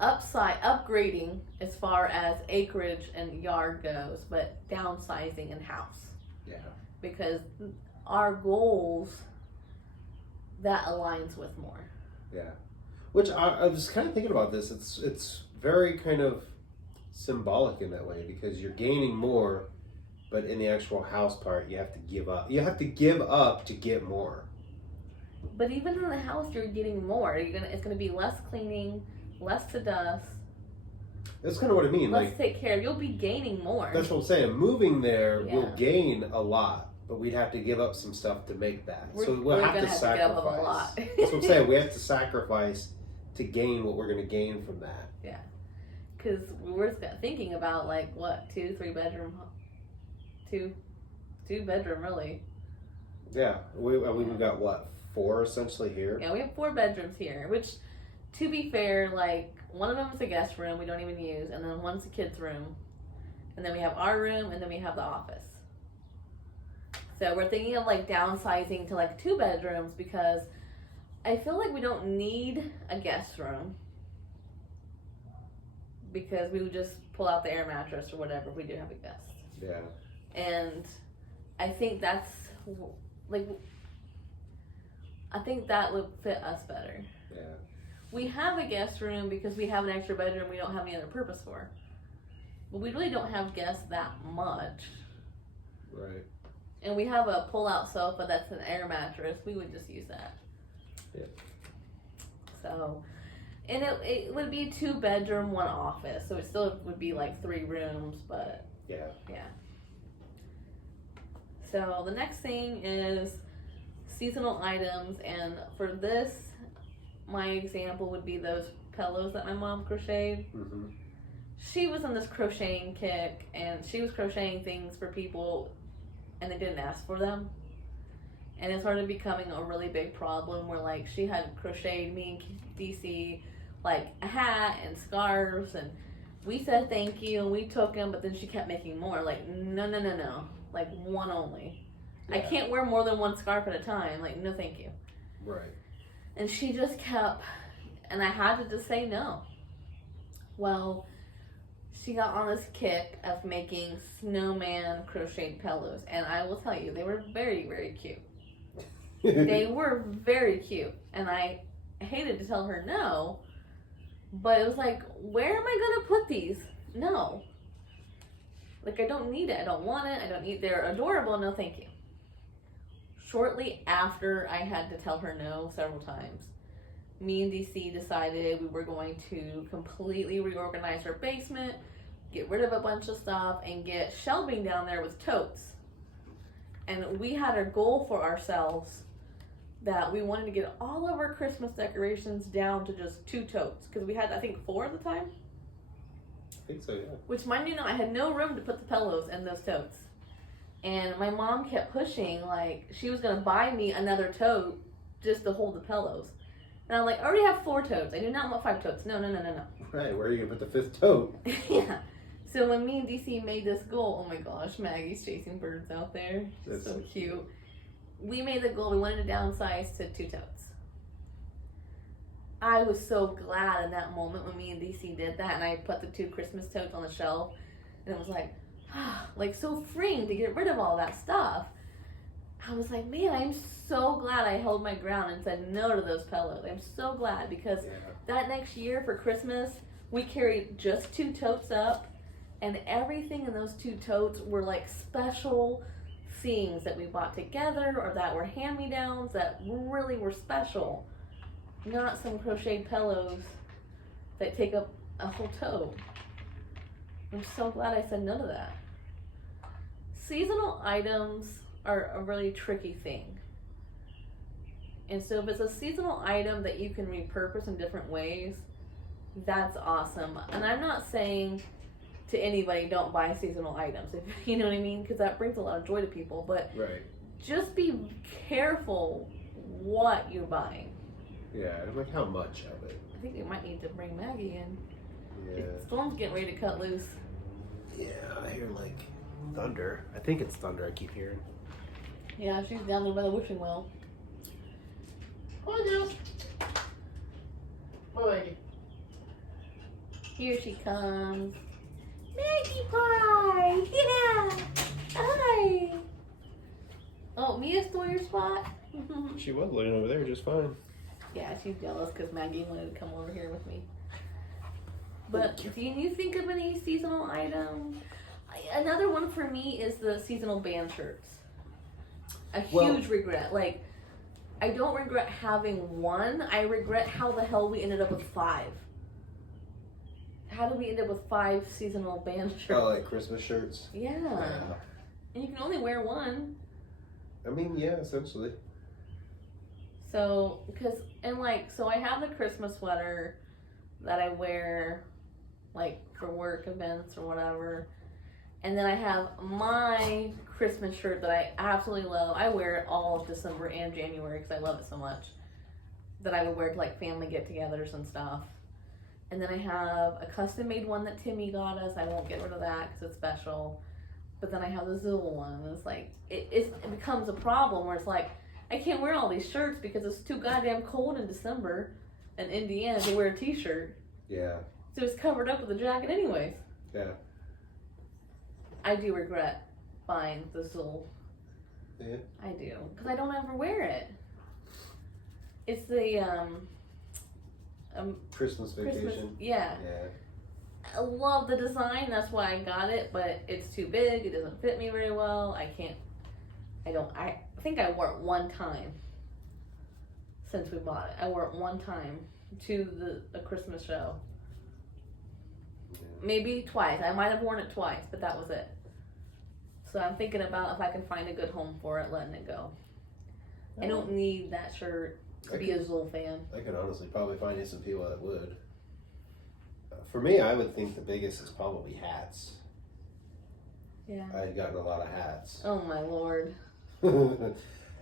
upgrading as far as acreage and yard goes, but downsizing in house. Yeah. Because our goals, that aligns with more. Yeah. Which I was kind of thinking about this. It's very kind of symbolic in that way, because you're gaining more, but in the actual house part, you have to give up. You have to give up to get more. But even in the house, you're getting more. It's gonna be less cleaning, less to dust, That's kind of what I mean. less Like, to take care of. You'll be gaining more. that's what I'm saying. Moving there will Yeah. gain a lot, but we'd have to give up some stuff to make that. So we'll we're have gonna to have to give up sacrifice. a lot. That's what I'm saying. We have to sacrifice to gain what we're going to gain from that. Because we were thinking about, like, what, 2-3 bedroom, two bedroom really. Yeah. We've got what, 4 essentially here? Yeah, we have 4 bedrooms here, which, to be fair, like, one of them is a guest room we don't even use, and then one's a kid's room, and then we have our room, and then we have the office. So we're thinking of, like, downsizing to, like, 2 bedrooms, because I feel like we don't need a guest room, because we would just pull out the air mattress or whatever if we do have a guest. Yeah. And I think that's, like, I think that would fit us better. Yeah. We have a guest room because we have an extra bedroom we don't have any other purpose for. But we really don't have guests that much. Right. And we have a pull-out sofa that's an air mattress. We would just use that. Yeah. So, and it would be 2 bedroom, 1 office. So it still would be like 3 rooms, but Yeah. yeah. So the next thing is seasonal items, and for this, my example would be those pillows that my mom crocheted. Mm-hmm. She was on this crocheting kick, and she was crocheting things for people, and they didn't ask for them. And it started becoming a really big problem where, like, she had crocheted me and DC, like, a hat and scarves, and we said thank you, and we took them, but then she kept making more. Like, no. Like, one only. Yeah. I can't wear more than one scarf at a time. Like, no thank you. Right. And she just kept, and I had to just say no. Well, she got on this kick of making snowman crocheted pillows, and I will tell you, they were very, very cute. They were very cute, and I hated to tell her no, but it was like, where am I gonna put these? No. Like, I don't need it, I don't want it, I don't need, they're adorable, no thank you. Shortly after I had to tell her no several times, me and DC decided we were going to completely reorganize our basement, get rid of a bunch of stuff, and get shelving down there with totes. And we had a goal for ourselves that we wanted to get all of our Christmas decorations down to just 2 totes. Because we had, I think, 4 at the time. I think so, yeah. Which, mind you, I had no room to put the pillows in those totes. And my mom kept pushing, like, she was going to buy me another tote just to hold the pillows. And I'm like, I already have 4 totes. I do not want 5 totes. No. Right, where are you going to put the 5th tote? Yeah. So when me and DC made this goal, oh my gosh, Maggie's chasing birds out there. That's so cute. We made the goal, we wanted to downsize to 2 totes. I was so glad in that moment when me and DC did that, and I put the 2 Christmas totes on the shelf, and it was like, like so freeing to get rid of all that stuff. I was like, man, I'm so glad I held my ground and said no to those pillows. I'm so glad, because that next year for Christmas, we carried just 2 totes up, and everything in those 2 totes were like special things that we bought together or that were hand-me-downs that really were special. Not some crocheted pillows that take up a whole tote. I'm so glad I said no to that. Seasonal items are a really tricky thing. And so if it's a seasonal item that you can repurpose in different ways, that's awesome. And I'm not saying to anybody, don't buy seasonal items, if you know what I mean, because that brings a lot of joy to people, but just be careful what you're buying. Yeah, and like how much of it. I think we might need to bring Maggie in. Yeah. The storm's getting ready to cut loose. Yeah, I hear like thunder. I think it's thunder I keep hearing. Yeah, she's down there by the wishing well. Oh, no. Boy. Here she comes. Maggie Pie! Yeah! Hi! Oh, Mia stole your spot? She was laying over there just fine. Yeah, she's jealous because Maggie wanted to come over here with me. But do you think of any seasonal item? Another one for me is the seasonal band shirts. A huge regret. Like, I don't regret having one. I regret how the hell we ended up with 5. How did we end up with 5 seasonal band shirts? Oh, like Christmas shirts? Yeah. And you can only wear one. I mean, yeah, essentially. So, so I have the Christmas sweater that I wear, like, for work events or whatever. And then I have my Christmas shirt that I absolutely love. I wear it all of December and January because I love it so much. That I would wear to, like, family get-togethers and stuff. And then I have a custom-made one that Timmy got us. I won't get rid of that because it's special. But then I have the Zool one. And it's like, it becomes a problem where it's like, I can't wear all these shirts because it's too goddamn cold in December in Indiana to wear a t-shirt. Yeah. So it's covered up with a jacket anyways. Yeah. I do regret buying the Zool. Yeah. I do. Because I don't ever wear it. It's the, Christmas vacation. Yeah. I love the design, that's why I got it, but it's too big, it doesn't fit me very well. I think I wore it one time since we bought it. I wore it one time to the Christmas show. Yeah. Maybe twice. I might have worn it twice, but that was it. So I'm thinking about if I can find a good home for it, letting it go. I don't need that shirt to be a Zool fan. I could honestly probably find you some people that would. For me, I would think the biggest is probably hats. Yeah. I had gotten a lot of hats. Oh my lord.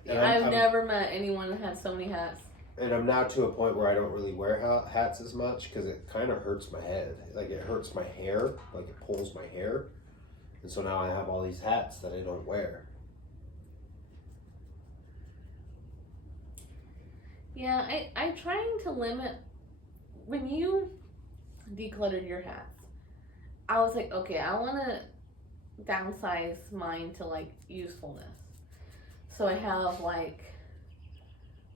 And I've never met anyone that had so many hats. And I'm now to a point where I don't really wear hats as much because it kind of hurts my head. Like it hurts my hair, like it pulls my hair. And so now I have all these hats that I don't wear. Yeah, I'm trying to limit, when you decluttered your hats, I was like, okay, I want to downsize mine to like usefulness. So I have like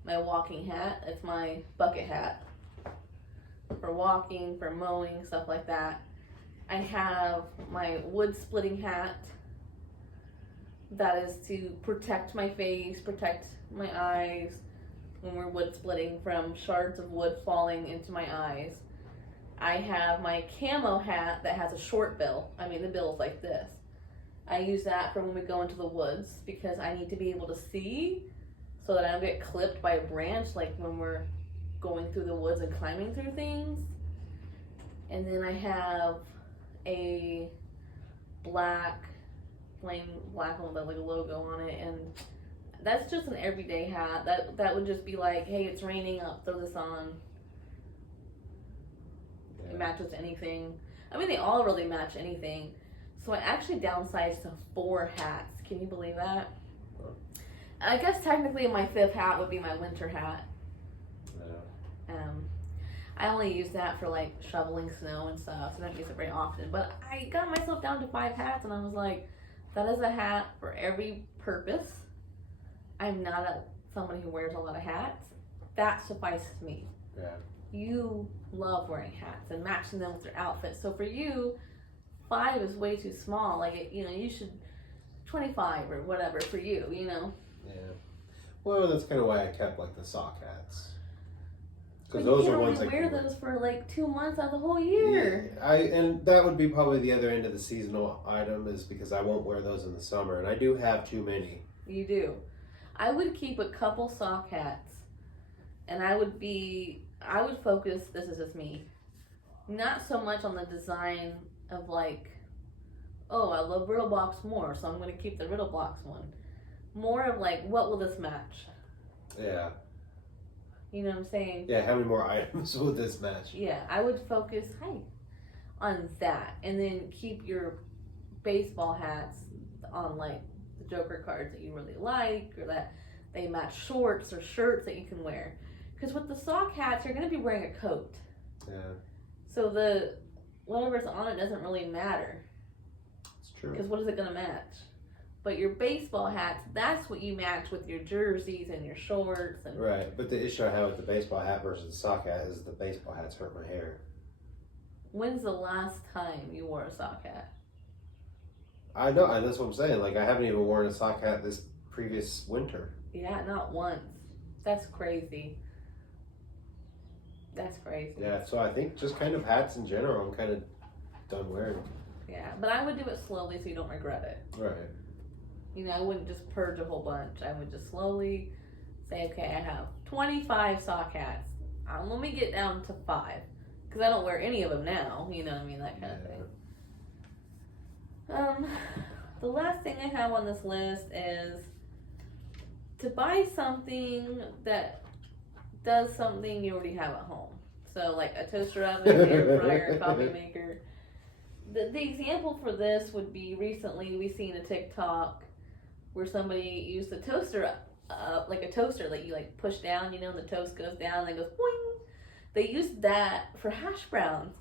my walking hat. It's my bucket hat for walking, for mowing, stuff like that. I have my wood splitting hat that is to protect my face, protect my eyes when we're wood splitting from shards of wood falling into my eyes. I have my camo hat that has a short bill. I mean, the bill is like this. I use that for when we go into the woods because I need to be able to see so that I don't get clipped by a branch like when we're going through the woods and climbing through things. And then I have a plain black one with like a logo on it, and that's just an everyday hat. That would just be like, hey, it's raining, I'll throw this on. Yeah. It matches anything. I mean, they all really match anything. So I actually downsized to 4 hats. Can you believe that? I guess technically my 5th hat would be my winter hat. Yeah. I only use that for like shoveling snow and stuff, so I don't use it very often. But I got myself down to 5 hats, and I was like, that is a hat for every purpose. I'm not somebody who wears a lot of hats. That suffices me. Yeah. You love wearing hats and matching them with your outfit. So for you, 5 is way too small. Like, you should 25 or whatever for you, Yeah. Well, that's kind of why I kept like the sock hats. Because those you are can ones only I wear can those for like 2 months out of the whole year. Yeah, and that would be probably the other end of the seasonal item is because I won't wear those in the summer, and I do have too many. You do. I would keep a couple sock hats, and I would focus, this is just me, not so much on the design of like, oh, I love Riddle Box more, so I'm going to keep the Riddle Box one. More of like, what will this match? Yeah. You know what I'm saying? Yeah, how many more items will this match? Yeah, I would focus on that, and then keep your baseball hats on like the Joker cards that you really like, or that they match shorts or shirts that you can wear. Because with the sock hats, you're going to be wearing a coat. Yeah. So whatever's on it doesn't really matter. It's true. Because what is it going to match? But your baseball hats, that's what you match with your jerseys and your shorts. And Right, but the issue I have with the baseball hat versus the sock hat is the baseball hats hurt my hair. When's the last time you wore a sock hat? I know, and that's what I'm saying. Like, I haven't even worn a sock hat this previous winter. Yeah, not once. That's crazy. That's crazy. Yeah, so I think just kind of hats in general, I'm kind of done wearing. Yeah, but I would do it slowly so you don't regret it. Right. I wouldn't just purge a whole bunch. I would just slowly say, okay, I have 25 sock hats. Let me get down to 5. Because I don't wear any of them now. You know what I mean? That kind of thing. The last thing I have on this list is to buy something that does something you already have at home. So like a toaster oven, air fryer, coffee maker. The example for this would be recently we seen a TikTok where somebody used a toaster like a toaster that you like push down, and the toast goes down and it goes boing. They used that for hash browns.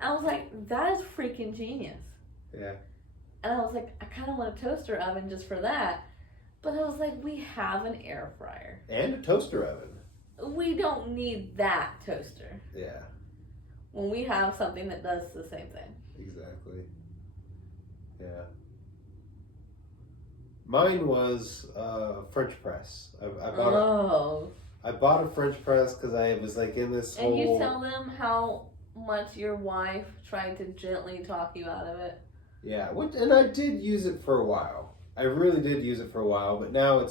I was like, that is freaking genius. Yeah. And I was like, I kind of want a toaster oven just for that. But I was like, we have an air fryer. And a toaster oven. We don't need that toaster. Yeah. When we have something that does the same thing. Exactly. Yeah. Mine was French press. I bought a French press because I was like in this And you tell them how much your wife tried to gently talk you out of it. Yeah, and I did use it for a while. I really did use it for a while, but now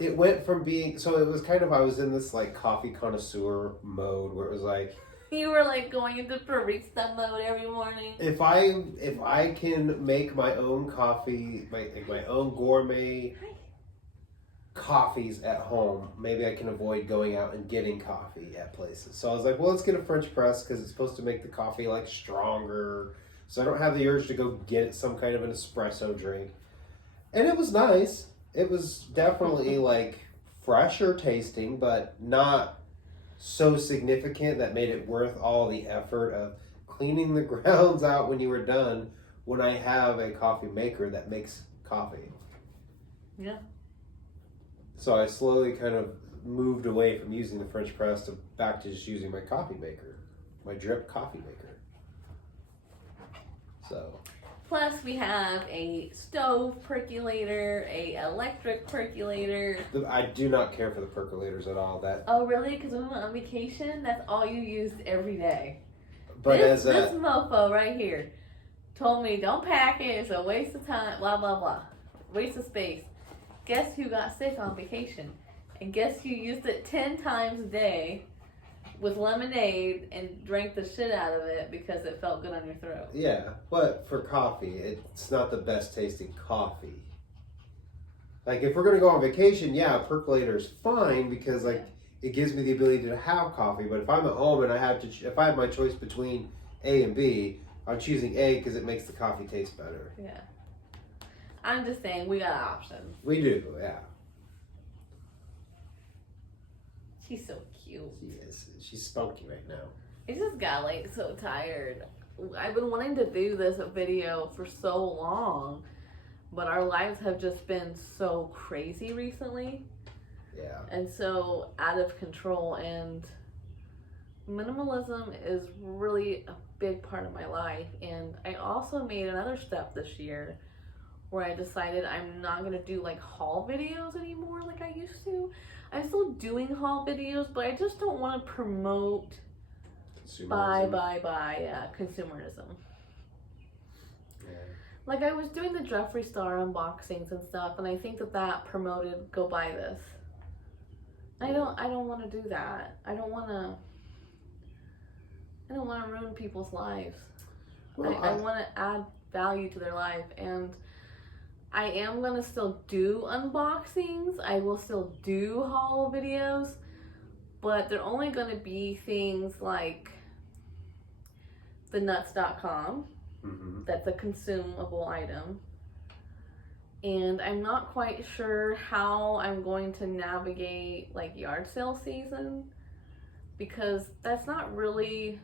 it went from being, so it was kind of, I was in this like coffee connoisseur mode where it was like, you were like going into barista mode every morning. if I can make my own coffee, my own gourmet coffees at home. Maybe I can avoid going out and getting coffee at places. So I was like, well, let's get a French press because it's supposed to make the coffee like stronger. So I don't have the urge to go get some kind of an espresso drink. And it was nice. It was definitely like fresher tasting, but not so significant that made it worth all the effort of cleaning the grounds out when you were done when I have a coffee maker that makes coffee. Yeah. So I slowly kind of moved away from using the French press to back to just using my coffee maker, my drip coffee maker. So. Plus, we have a stove percolator, a electric percolator. I do not care for the percolators at all. That. Oh, really? Because when we went on vacation, that's all you used every day. But this mofo right here told me, don't pack it, it's a waste of time, blah, blah, blah. Waste of space. Guess who got sick on vacation? And guess who used it 10 times a day with lemonade and drank the shit out of it because it felt good on your throat? Yeah, but for coffee, it's not the best tasting coffee. Like, if we're going to go on vacation, yeah, a percolator's fine because, like, it gives me the ability to have coffee. But if I'm at home and if I have my choice between A and B, I'm choosing A because it makes the coffee taste better. Yeah. I'm just saying, we got options. We do, yeah. She's so cute. She is. She's spunky right now. I just got like so tired. I've been wanting to do this video for so long, but our lives have just been so crazy recently. Yeah. And so out of control, and minimalism is really a big part of my life. And I also made another step this year where I decided I'm not going to do like haul videos anymore like I used to. I'm still doing haul videos, but I just don't want to promote consumerism. Yeah. Like I was doing the Jeffree Star unboxings and stuff, and I think that promoted go buy this. I don't want to do that. I don't want to ruin people's lives. Well, I want to add value to their life, and I am going to still do unboxings. I will still do haul videos, but they're only going to be things like thenuts.com. Mm-hmm. That's a consumable item. And I'm not quite sure how I'm going to navigate like yard sale season, because that's not really,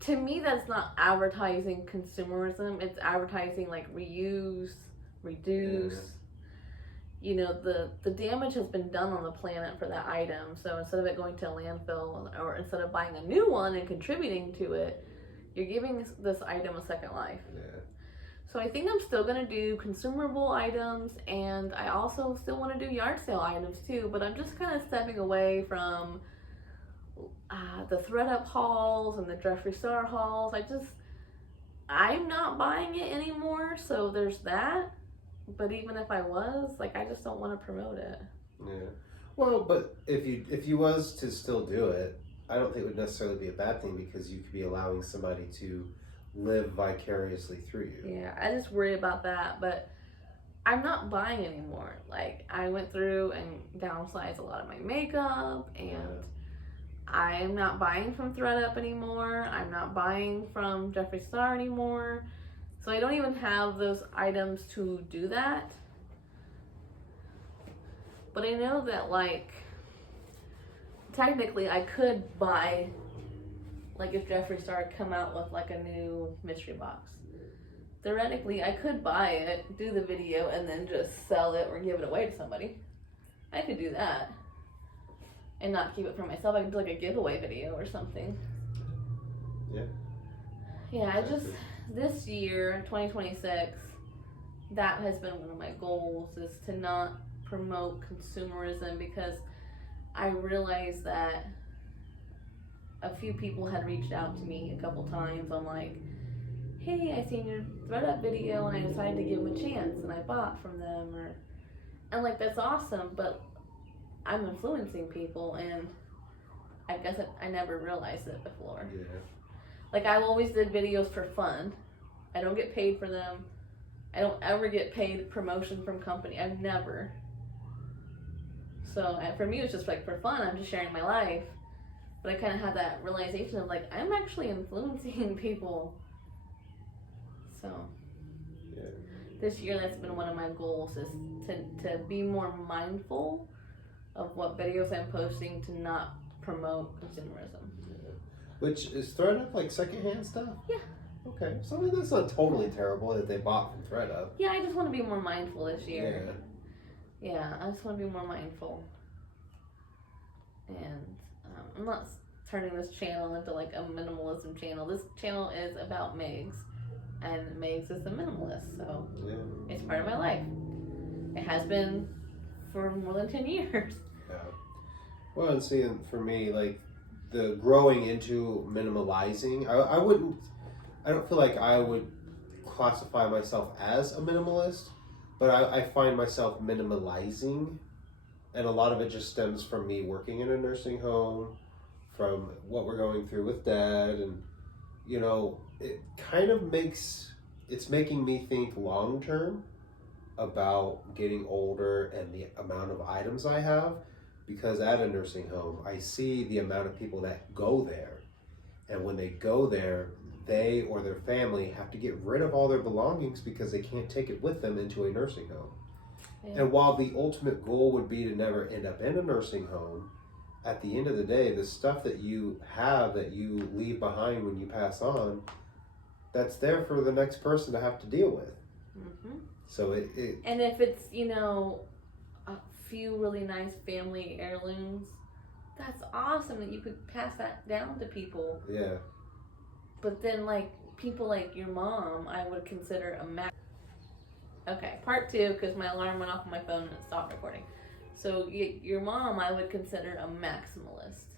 to me, that's not advertising consumerism. It's advertising like reuse, reduce. Yeah. You know, the damage has been done on the planet for that item. So instead of it going to a landfill, or instead of buying a new one and contributing to it, you're giving this item a second life. Yeah. So I think I'm still going to do consumable items, and I also still want to do yard sale items too, but I'm just kind of stepping away from the ThredUp hauls and the Jeffree Star hauls. I'm not buying it anymore, so there's that. But even if I was, like, I just don't want to promote it. Yeah. Well, but if you was to still do it, I don't think it would necessarily be a bad thing, because you could be allowing somebody to live vicariously through you. Yeah, I just worry about that, but I'm not buying anymore. Like, I went through and downsized a lot of my makeup, and I'm not buying from ThredUp anymore. I'm not buying from Jeffree Star anymore. So I don't even have those items to do that. But I know that, like, technically I could buy, like, if Jeffree Star had come out with like a new mystery box, theoretically I could buy it, do the video, and then just sell it or give it away to somebody. I could do that and not keep it for myself. I could do like a giveaway video or something. Yeah. Yeah, this year, 2026, that has been one of my goals, is to not promote consumerism, because I realized that a few people had reached out to me a couple times on like, hey, I seen your ThredUp video and I decided to give them a chance and I bought from them, and like, that's awesome, but I'm influencing people, and I guess I never realized it before. Yeah. Like, I've always did videos for fun. I don't get paid for them. I don't ever get paid promotion from company. I've never. So for me, it was just like for fun. I'm just sharing my life. But I kind of had that realization of like, I'm actually influencing people. So Yeah. this year, that's been one of my goals, is to be more mindful of what videos I'm posting, to not promote consumerism. Which is ThredUp like secondhand stuff? Yeah. Okay. So I mean, that's not totally terrible that they bought from ThredUp. Yeah, I just want to be more mindful this year. Yeah. Yeah, I just want to be more mindful. And I'm not turning this channel into like a minimalism channel. This channel is about Megs, and Megs is a minimalist, so Yeah. it's part of my life. It has been for more than 10 years. Yeah. Well, and seeing for me, like the growing into minimalizing, I don't feel like I would classify myself as a minimalist, but I find myself minimalizing, and a lot of it just stems from me working in a nursing home, from what we're going through with Dad, and you know, it kind of it's making me think long term about getting older and the amount of items I have, because at a nursing home, I see the amount of people that go there, and when they go there, they or their family have to get rid of all their belongings because they can't take it with them into a nursing home. Yeah. And while the ultimate goal would be to never end up in a nursing home, at the end of the day, the stuff that you have that you leave behind when you pass on, that's there for the next person to have to deal with. Mm-hmm. So it And if it's, a few really nice family heirlooms, that's awesome that you could pass that down to people. yeah. But then, like, people like your mom, I would consider a max. Okay, part 2, because my alarm went off on my phone and it stopped recording. So, your mom, I would consider a maximalist.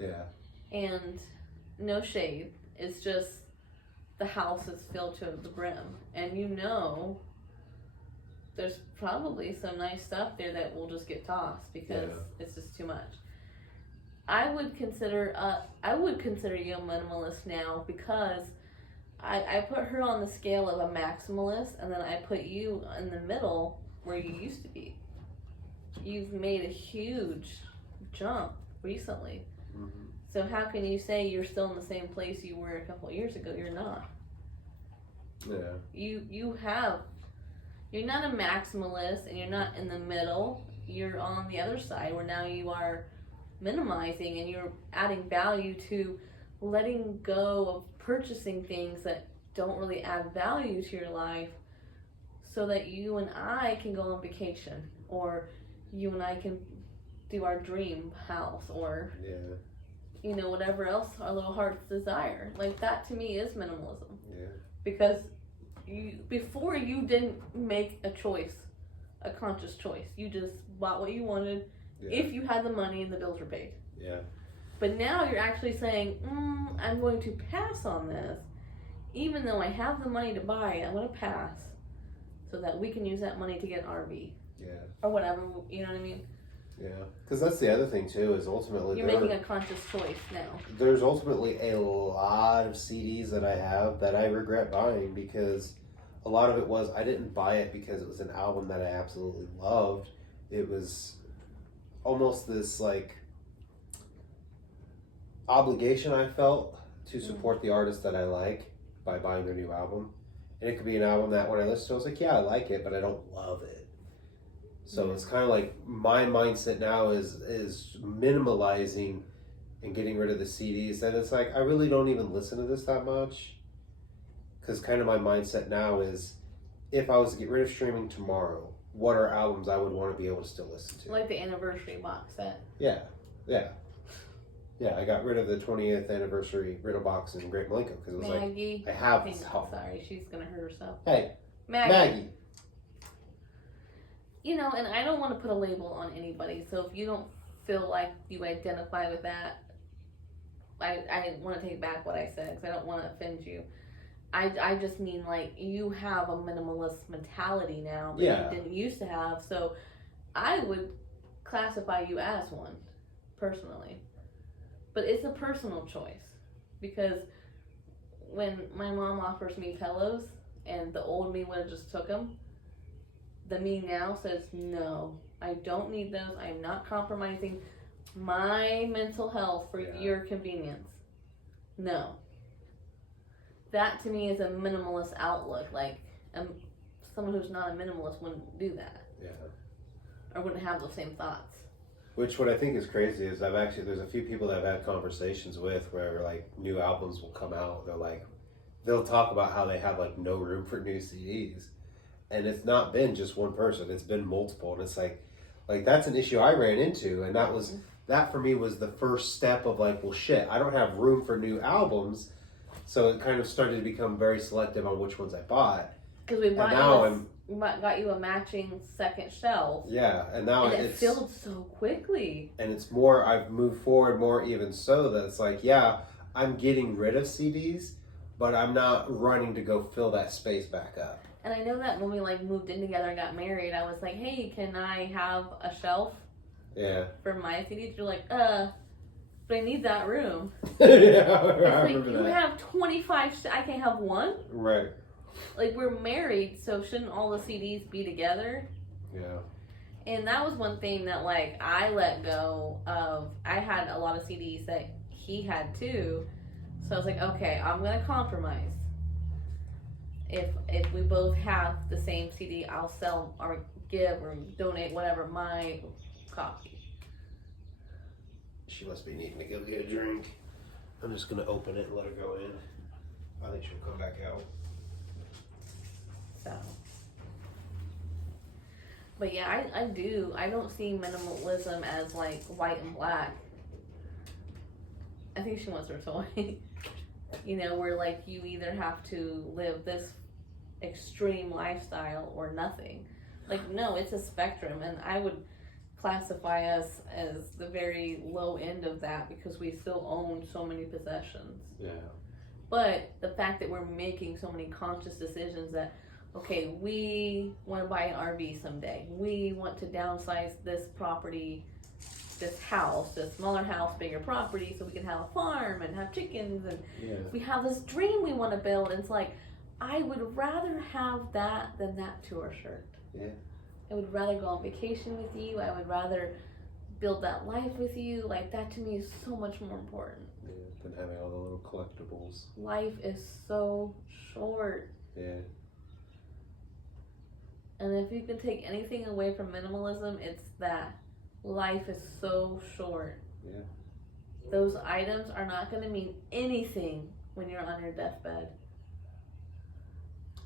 Yeah. And no shade, it's just the house is filled to the brim. And there's probably some nice stuff there that will just get tossed because it's just too much. I would consider you a minimalist now, because I put her on the scale of a maximalist, and then I put you in the middle where you used to be. You've made a huge jump recently. Mm-hmm. So how can you say you're still in the same place you were a couple of years ago? You're not. Yeah. You're not a maximalist, and you're not in the middle. You're on the other side where now you are minimizing, and you're adding value to letting go of purchasing things that don't really add value to your life, so that you and I can go on vacation, or you and I can do our dream house, or whatever else our little hearts desire. Like, that to me is minimalism. Yeah. Because before you didn't make a conscious choice. You just bought what you wanted. Yeah. If you had the money and the bills were paid. Yeah. But now you're actually saying, I'm going to pass on this. Even though I have the money to buy it, I'm going to pass so that we can use that money to get an RV. Yeah. Or whatever, you know what I mean? Yeah. Because that's the other thing, too, is ultimately You're making a conscious choice now. There's ultimately a lot of CDs that I have that I regret buying, because a lot of it was, I didn't buy it because it was an album that I absolutely loved. It was almost this, like, obligation I felt to support the artist that I like by buying their new album. And it could be an album that when I listened to it, I was like, yeah, I like it, but I don't love it. So it's kind of like my mindset now is minimalizing and getting rid of the CDs. And it's like, I really don't even listen to this that much. Because kind of my mindset now is, if I was to get rid of streaming tomorrow, what are albums I would want to be able to still listen to? Like the anniversary box set. Yeah. I got rid of the 20th anniversary Riddle box and Great Malenko because it was Maggie. like, I have this. this. Sorry, she's gonna hurt herself. Hey, Maggie. And I don't want to put a label on anybody. So if you don't feel like you identify with that, I want to take back what I said, because I don't want to offend you. I just mean, like, you have a minimalist mentality now that you didn't used to have. So I would classify you as one, personally. But it's a personal choice, because when my mom offers me pillows and the old me would have just took them, the me now says, no, I don't need those. I'm not compromising my mental health for your convenience. No. That to me is a minimalist outlook. Like, someone who's not a minimalist wouldn't do that. Yeah. Or wouldn't have those same thoughts. Which, what I think is crazy is there's a few people that I've had conversations with where like new albums will come out. They'll talk about how they have like no room for new CDs. And it's not been just one person, it's been multiple. And it's like that's an issue I ran into. And that for me was the first step of like, well shit, I don't have room for new albums. So it kind of started to become very selective on which ones I bought. Because we got you a matching second shelf. Yeah, and now it's filled so quickly. And it's more, I've moved forward more even so that it's like, yeah, I'm getting rid of CDs, but I'm not running to go fill that space back up. And I know that when we like moved in together and got married, I was like, hey, can I have a shelf? Yeah. For my CDs? You're like, but I need that room. Yeah, I it's remember like, that. you have 25, I can't have one? Right. Like, we're married, so shouldn't all the CDs be together? Yeah. And that was one thing that, like, I let go of. I had a lot of CDs that he had, too. So I was like, okay, I'm going to compromise. If we both have the same CD, I'll sell or give or donate, whatever, my copy. She must be needing to go get a drink. I'm just going to open it and let her go in. I think she'll come back out. So, but yeah, I don't see minimalism as like white and black. I think she wants her toy. You know, where like you either have to live this extreme lifestyle or nothing. Like, no, it's a spectrum, and I would classify us as the very low end of that because we still own so many possessions. Yeah. But the fact that we're making so many conscious decisions that, okay, we want to buy an RV someday. We want to downsize this property, this house, a smaller house, bigger property, so we can have a farm and have chickens. And we have this dream we want to build. And it's like, I would rather have that than that tour shirt. Yeah. I would rather go on vacation with you. I would rather build that life with you. Like, that to me is so much more important. Yeah, than having all the little collectibles. Life is so short. Yeah. And if you can take anything away from minimalism, it's that life is so short. Yeah. Those items are not going to mean anything when you're on your deathbed.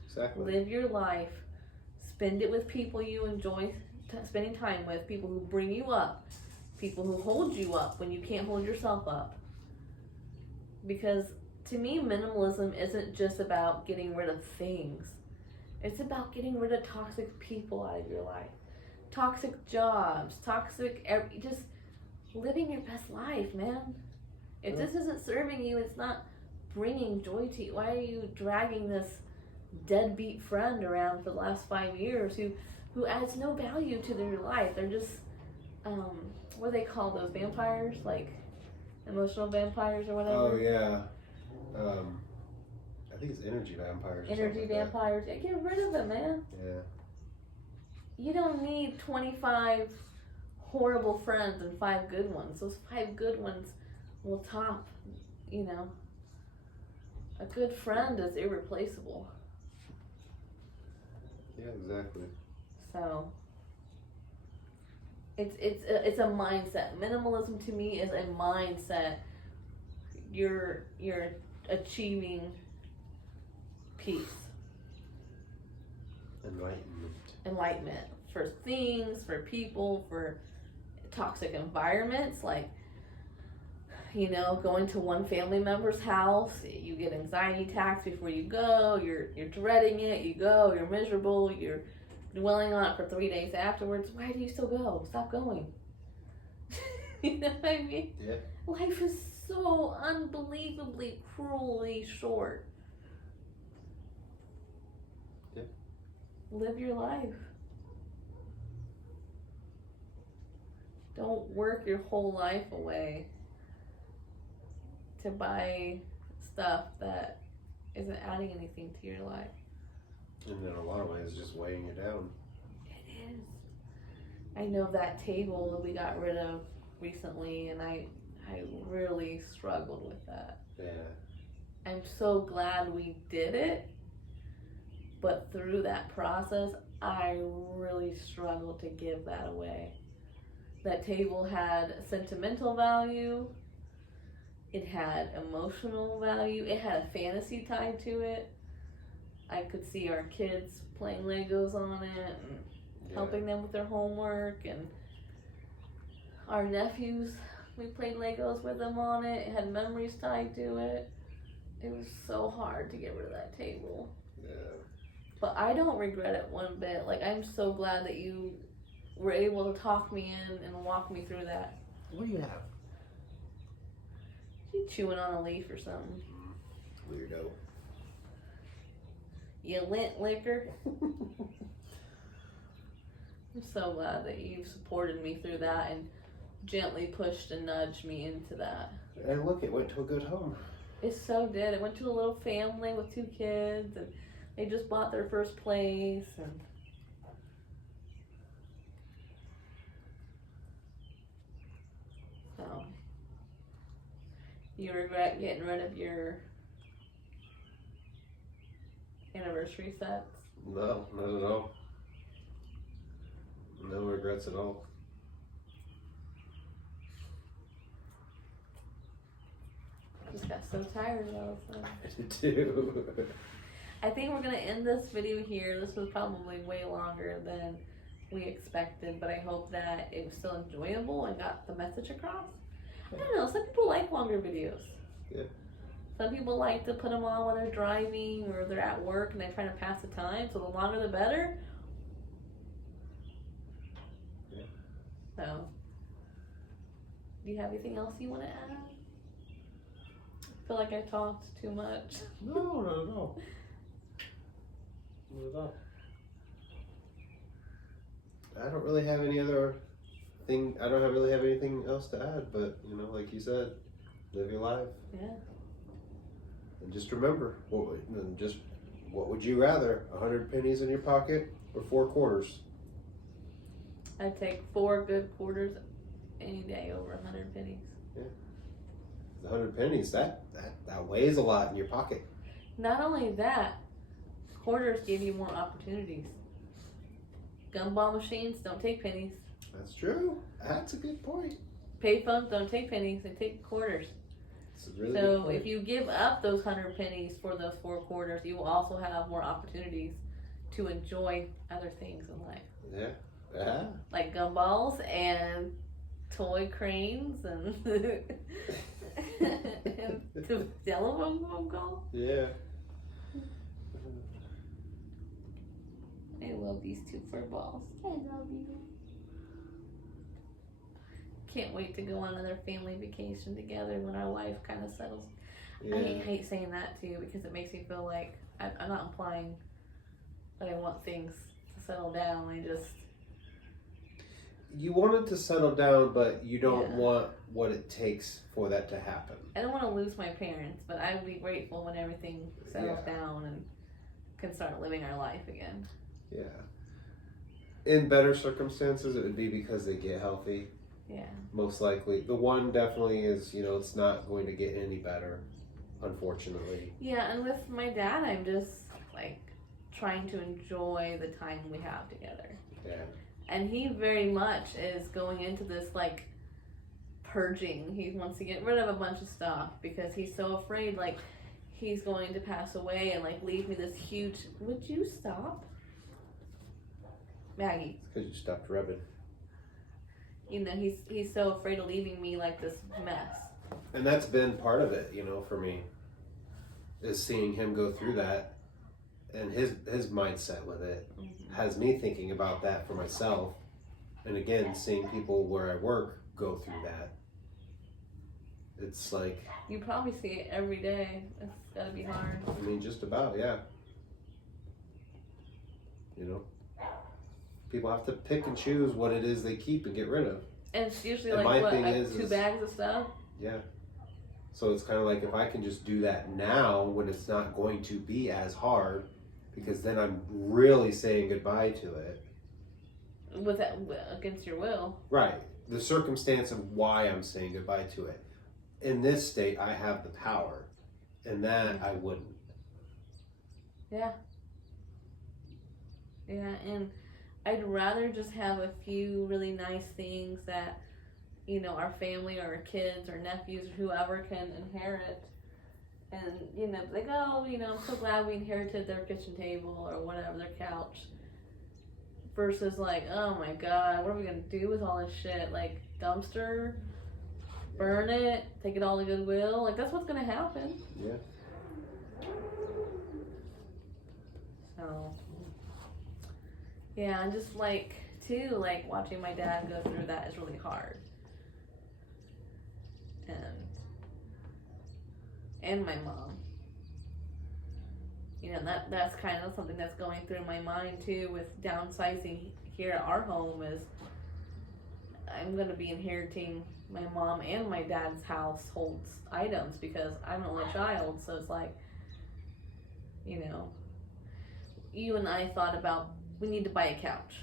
Exactly. Live your life. Spend it with people you enjoy spending time with, people who bring you up, people who hold you up when you can't hold yourself up. Because to me, minimalism isn't just about getting rid of things. It's about getting rid of toxic people out of your life. Toxic jobs, just living your best life, man. If this isn't serving you, it's not bringing joy to you. Why are you dragging this deadbeat friend around for the last 5 years who adds no value to their life? They're just, what do they call those, vampires? Like, emotional vampires or whatever? Oh, yeah. I think it's energy vampires. Energy vampires. Yeah, get rid of them, man. Yeah. You don't need 25 horrible friends and 5 good ones. Those 5 good ones will top, a good friend is irreplaceable. Yeah, exactly. So it's a mindset. Minimalism to me is a mindset. You're achieving peace. Enlightenment for things, for people, for toxic environments, like, going to one family member's house, you get anxiety attacks before you go, you're dreading it, you go, you're miserable, you're dwelling on it for 3 days afterwards. Why do you still go? Stop going. You know what I mean? Yeah. Life is so unbelievably, cruelly short. Yeah. Live your life. Don't work your whole life away to buy stuff that isn't adding anything to your life. And in a lot of ways, just weighing you down. It is. I know that table that we got rid of recently, and I really struggled with that. Yeah. I'm so glad we did it, but through that process, I really struggled to give that away. That table had sentimental value, it had emotional value, it had a fantasy tied to it. I could see our kids playing Legos on it and helping them with their homework, and our nephews, we played Legos with them on it. It had memories tied to it. It was so hard to get rid of that table. Yeah. But I don't regret it one bit. Like, I'm so glad that you were able to talk me in and walk me through that. What do you have? You chewing on a leaf or something. Weirdo. You lint liquor. I'm so glad that you've supported me through that and gently pushed and nudged me into that. And look, it went to a good home. It so did. It went to a little family with 2 kids, and they just bought their first place. And so, you regret getting rid of your anniversary sets? No, not at all. No regrets at all. Just got so tired of all of them. I did too. I think we're gonna end this video here. This was probably way longer than we expected, but I hope that it was still enjoyable and got the message across. I don't know, some people like longer videos. Yeah. Some people like to put them on when they're driving or they're at work and they're trying to pass the time, so the longer the better. Yeah. So, do you have anything else you want to add? I feel like I talked too much. No, not at all. Not at all. I don't really have any other thing. I don't really have anything else to add, but you know, like you said, live your life. Yeah. And just remember, what would you rather? 100 pennies in your pocket or 4 quarters? I'd take 4 good quarters any day over 100 pennies. 100 pennies, that weighs a lot in your pocket. Not only that, quarters give you more opportunities. Gumball machines don't take pennies. That's true. That's a good point. Payphones don't take pennies, they take quarters. It's a really So good point. if you give up those 100 pennies for those 4 quarters, you will also have more opportunities to enjoy other things in life. Yeah. Yeah. Like gumballs and toy cranes and, and the telephone phone call. Yeah. I love these 2 fur balls. I love you. Can't wait to go on another family vacation together when our life kind of settles. Yeah. I hate saying that too because it makes me feel like I'm not implying that I want things to settle down. I just You want it to settle down, but you don't Yeah. want what it takes for that to happen. I don't want to lose my parents, but I would be grateful when everything settles Yeah. down and can start living our life again. Yeah. In better circumstances, it would be because they get healthy. Yeah. Most likely. The one definitely is, it's not going to get any better, unfortunately. Yeah, and with my dad, I'm just like trying to enjoy the time we have together. Yeah. And he very much is going into this like purging. He wants to get rid of a bunch of stuff because he's so afraid like he's going to pass away and like leave me this huge. Would you stop, Maggie? It's because you stopped rubbing. He's so afraid of leaving me like this mess. And that's been part of it, for me. Is seeing him go through that and his mindset with it has me thinking about that for myself. And again, seeing people where I work go through that. It's like, You probably see it every day. It's gotta be hard. just about, yeah. People have to pick and choose what it is they keep and get rid of. And it's usually And like my what, thing like is 2 bags of stuff. Yeah. So it's kind of like if I can just do that now when it's not going to be as hard, because then I'm really saying goodbye to it. against your will. Right. The circumstance of why I'm saying goodbye to it. In this state, I have the power. And that I wouldn't. Yeah. Yeah, and I'd rather just have a few really nice things that, you know, our family or our kids or nephews or whoever can inherit. And, you know, like, oh, you know, I'm so glad we inherited their kitchen table or whatever, their couch. Versus like, oh my God, what are we going to do with all this shit? Like, dumpster, burn it, take it all to Goodwill. Like, that's what's going to happen. Yeah. So, yeah, and just like, too, like, watching my dad go through that is really hard. And my mom. You know, that's kind of something that's going through my mind too with downsizing here at our home is I'm going to be inheriting my mom and my dad's household's items because I'm an only child. So it's like, you know, you and I thought about we need to buy a couch.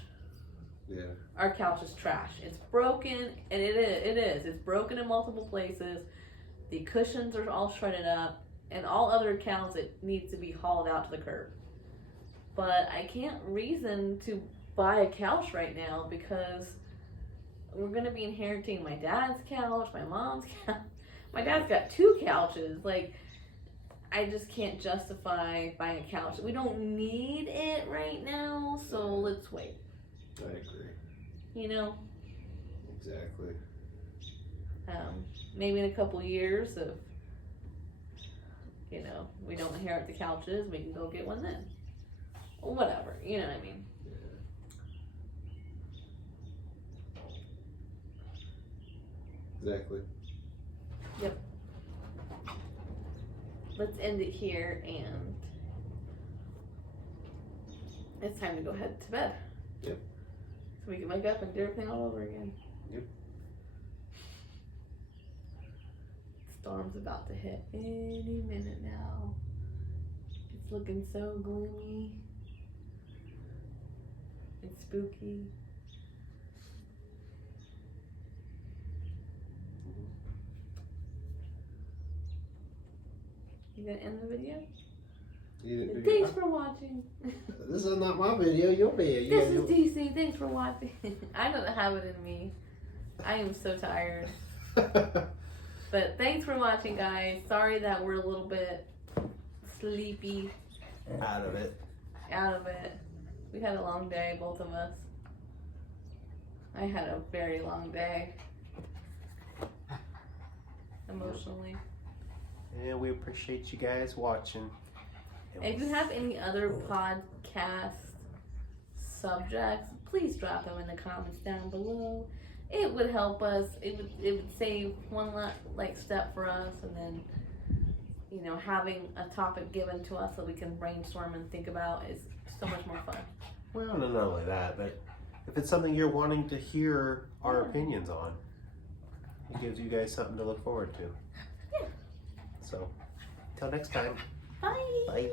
Yeah. Our couch is trash. It's broken, and it is. It's broken in multiple places. The cushions are all shredded up, and all other accounts it needs to be hauled out to the curb. But I can't reason to buy a couch right now because we're going to be inheriting my dad's couch, my mom's couch. My dad's got 2 couches. Like, I just can't justify buying a couch. We don't need it right now, so let's wait. I agree. You know? Exactly. Maybe in a couple years if, you know, we don't inherit the couches, we can go get one then. Or whatever, you know what I mean? Yeah. Exactly. Yep. Let's end it here, and it's time to go head to bed. Yep. So we can wake up and do everything all over again. Yep. Storm's about to hit any minute now. It's looking so gloomy and spooky. You gonna end the video? Thanks for watching. This is not my video. Your video. This is DC. Thanks for watching. I don't have it in me. I am so tired. But thanks for watching, guys. Sorry that we're a little bit sleepy. Out of it. We had a long day, both of us. I had a very long day. Emotionally. And we appreciate you guys watching. And if you have any other podcast subjects, please drop them in the comments down below. It would help us. It would save one step for us, and then, you know, having a topic given to us that we can brainstorm and think about is so much more fun. Well, not only that, but if it's something you're wanting to hear our opinions on, it gives you guys something to look forward to. Yeah. So, till next time. Bye. Bye.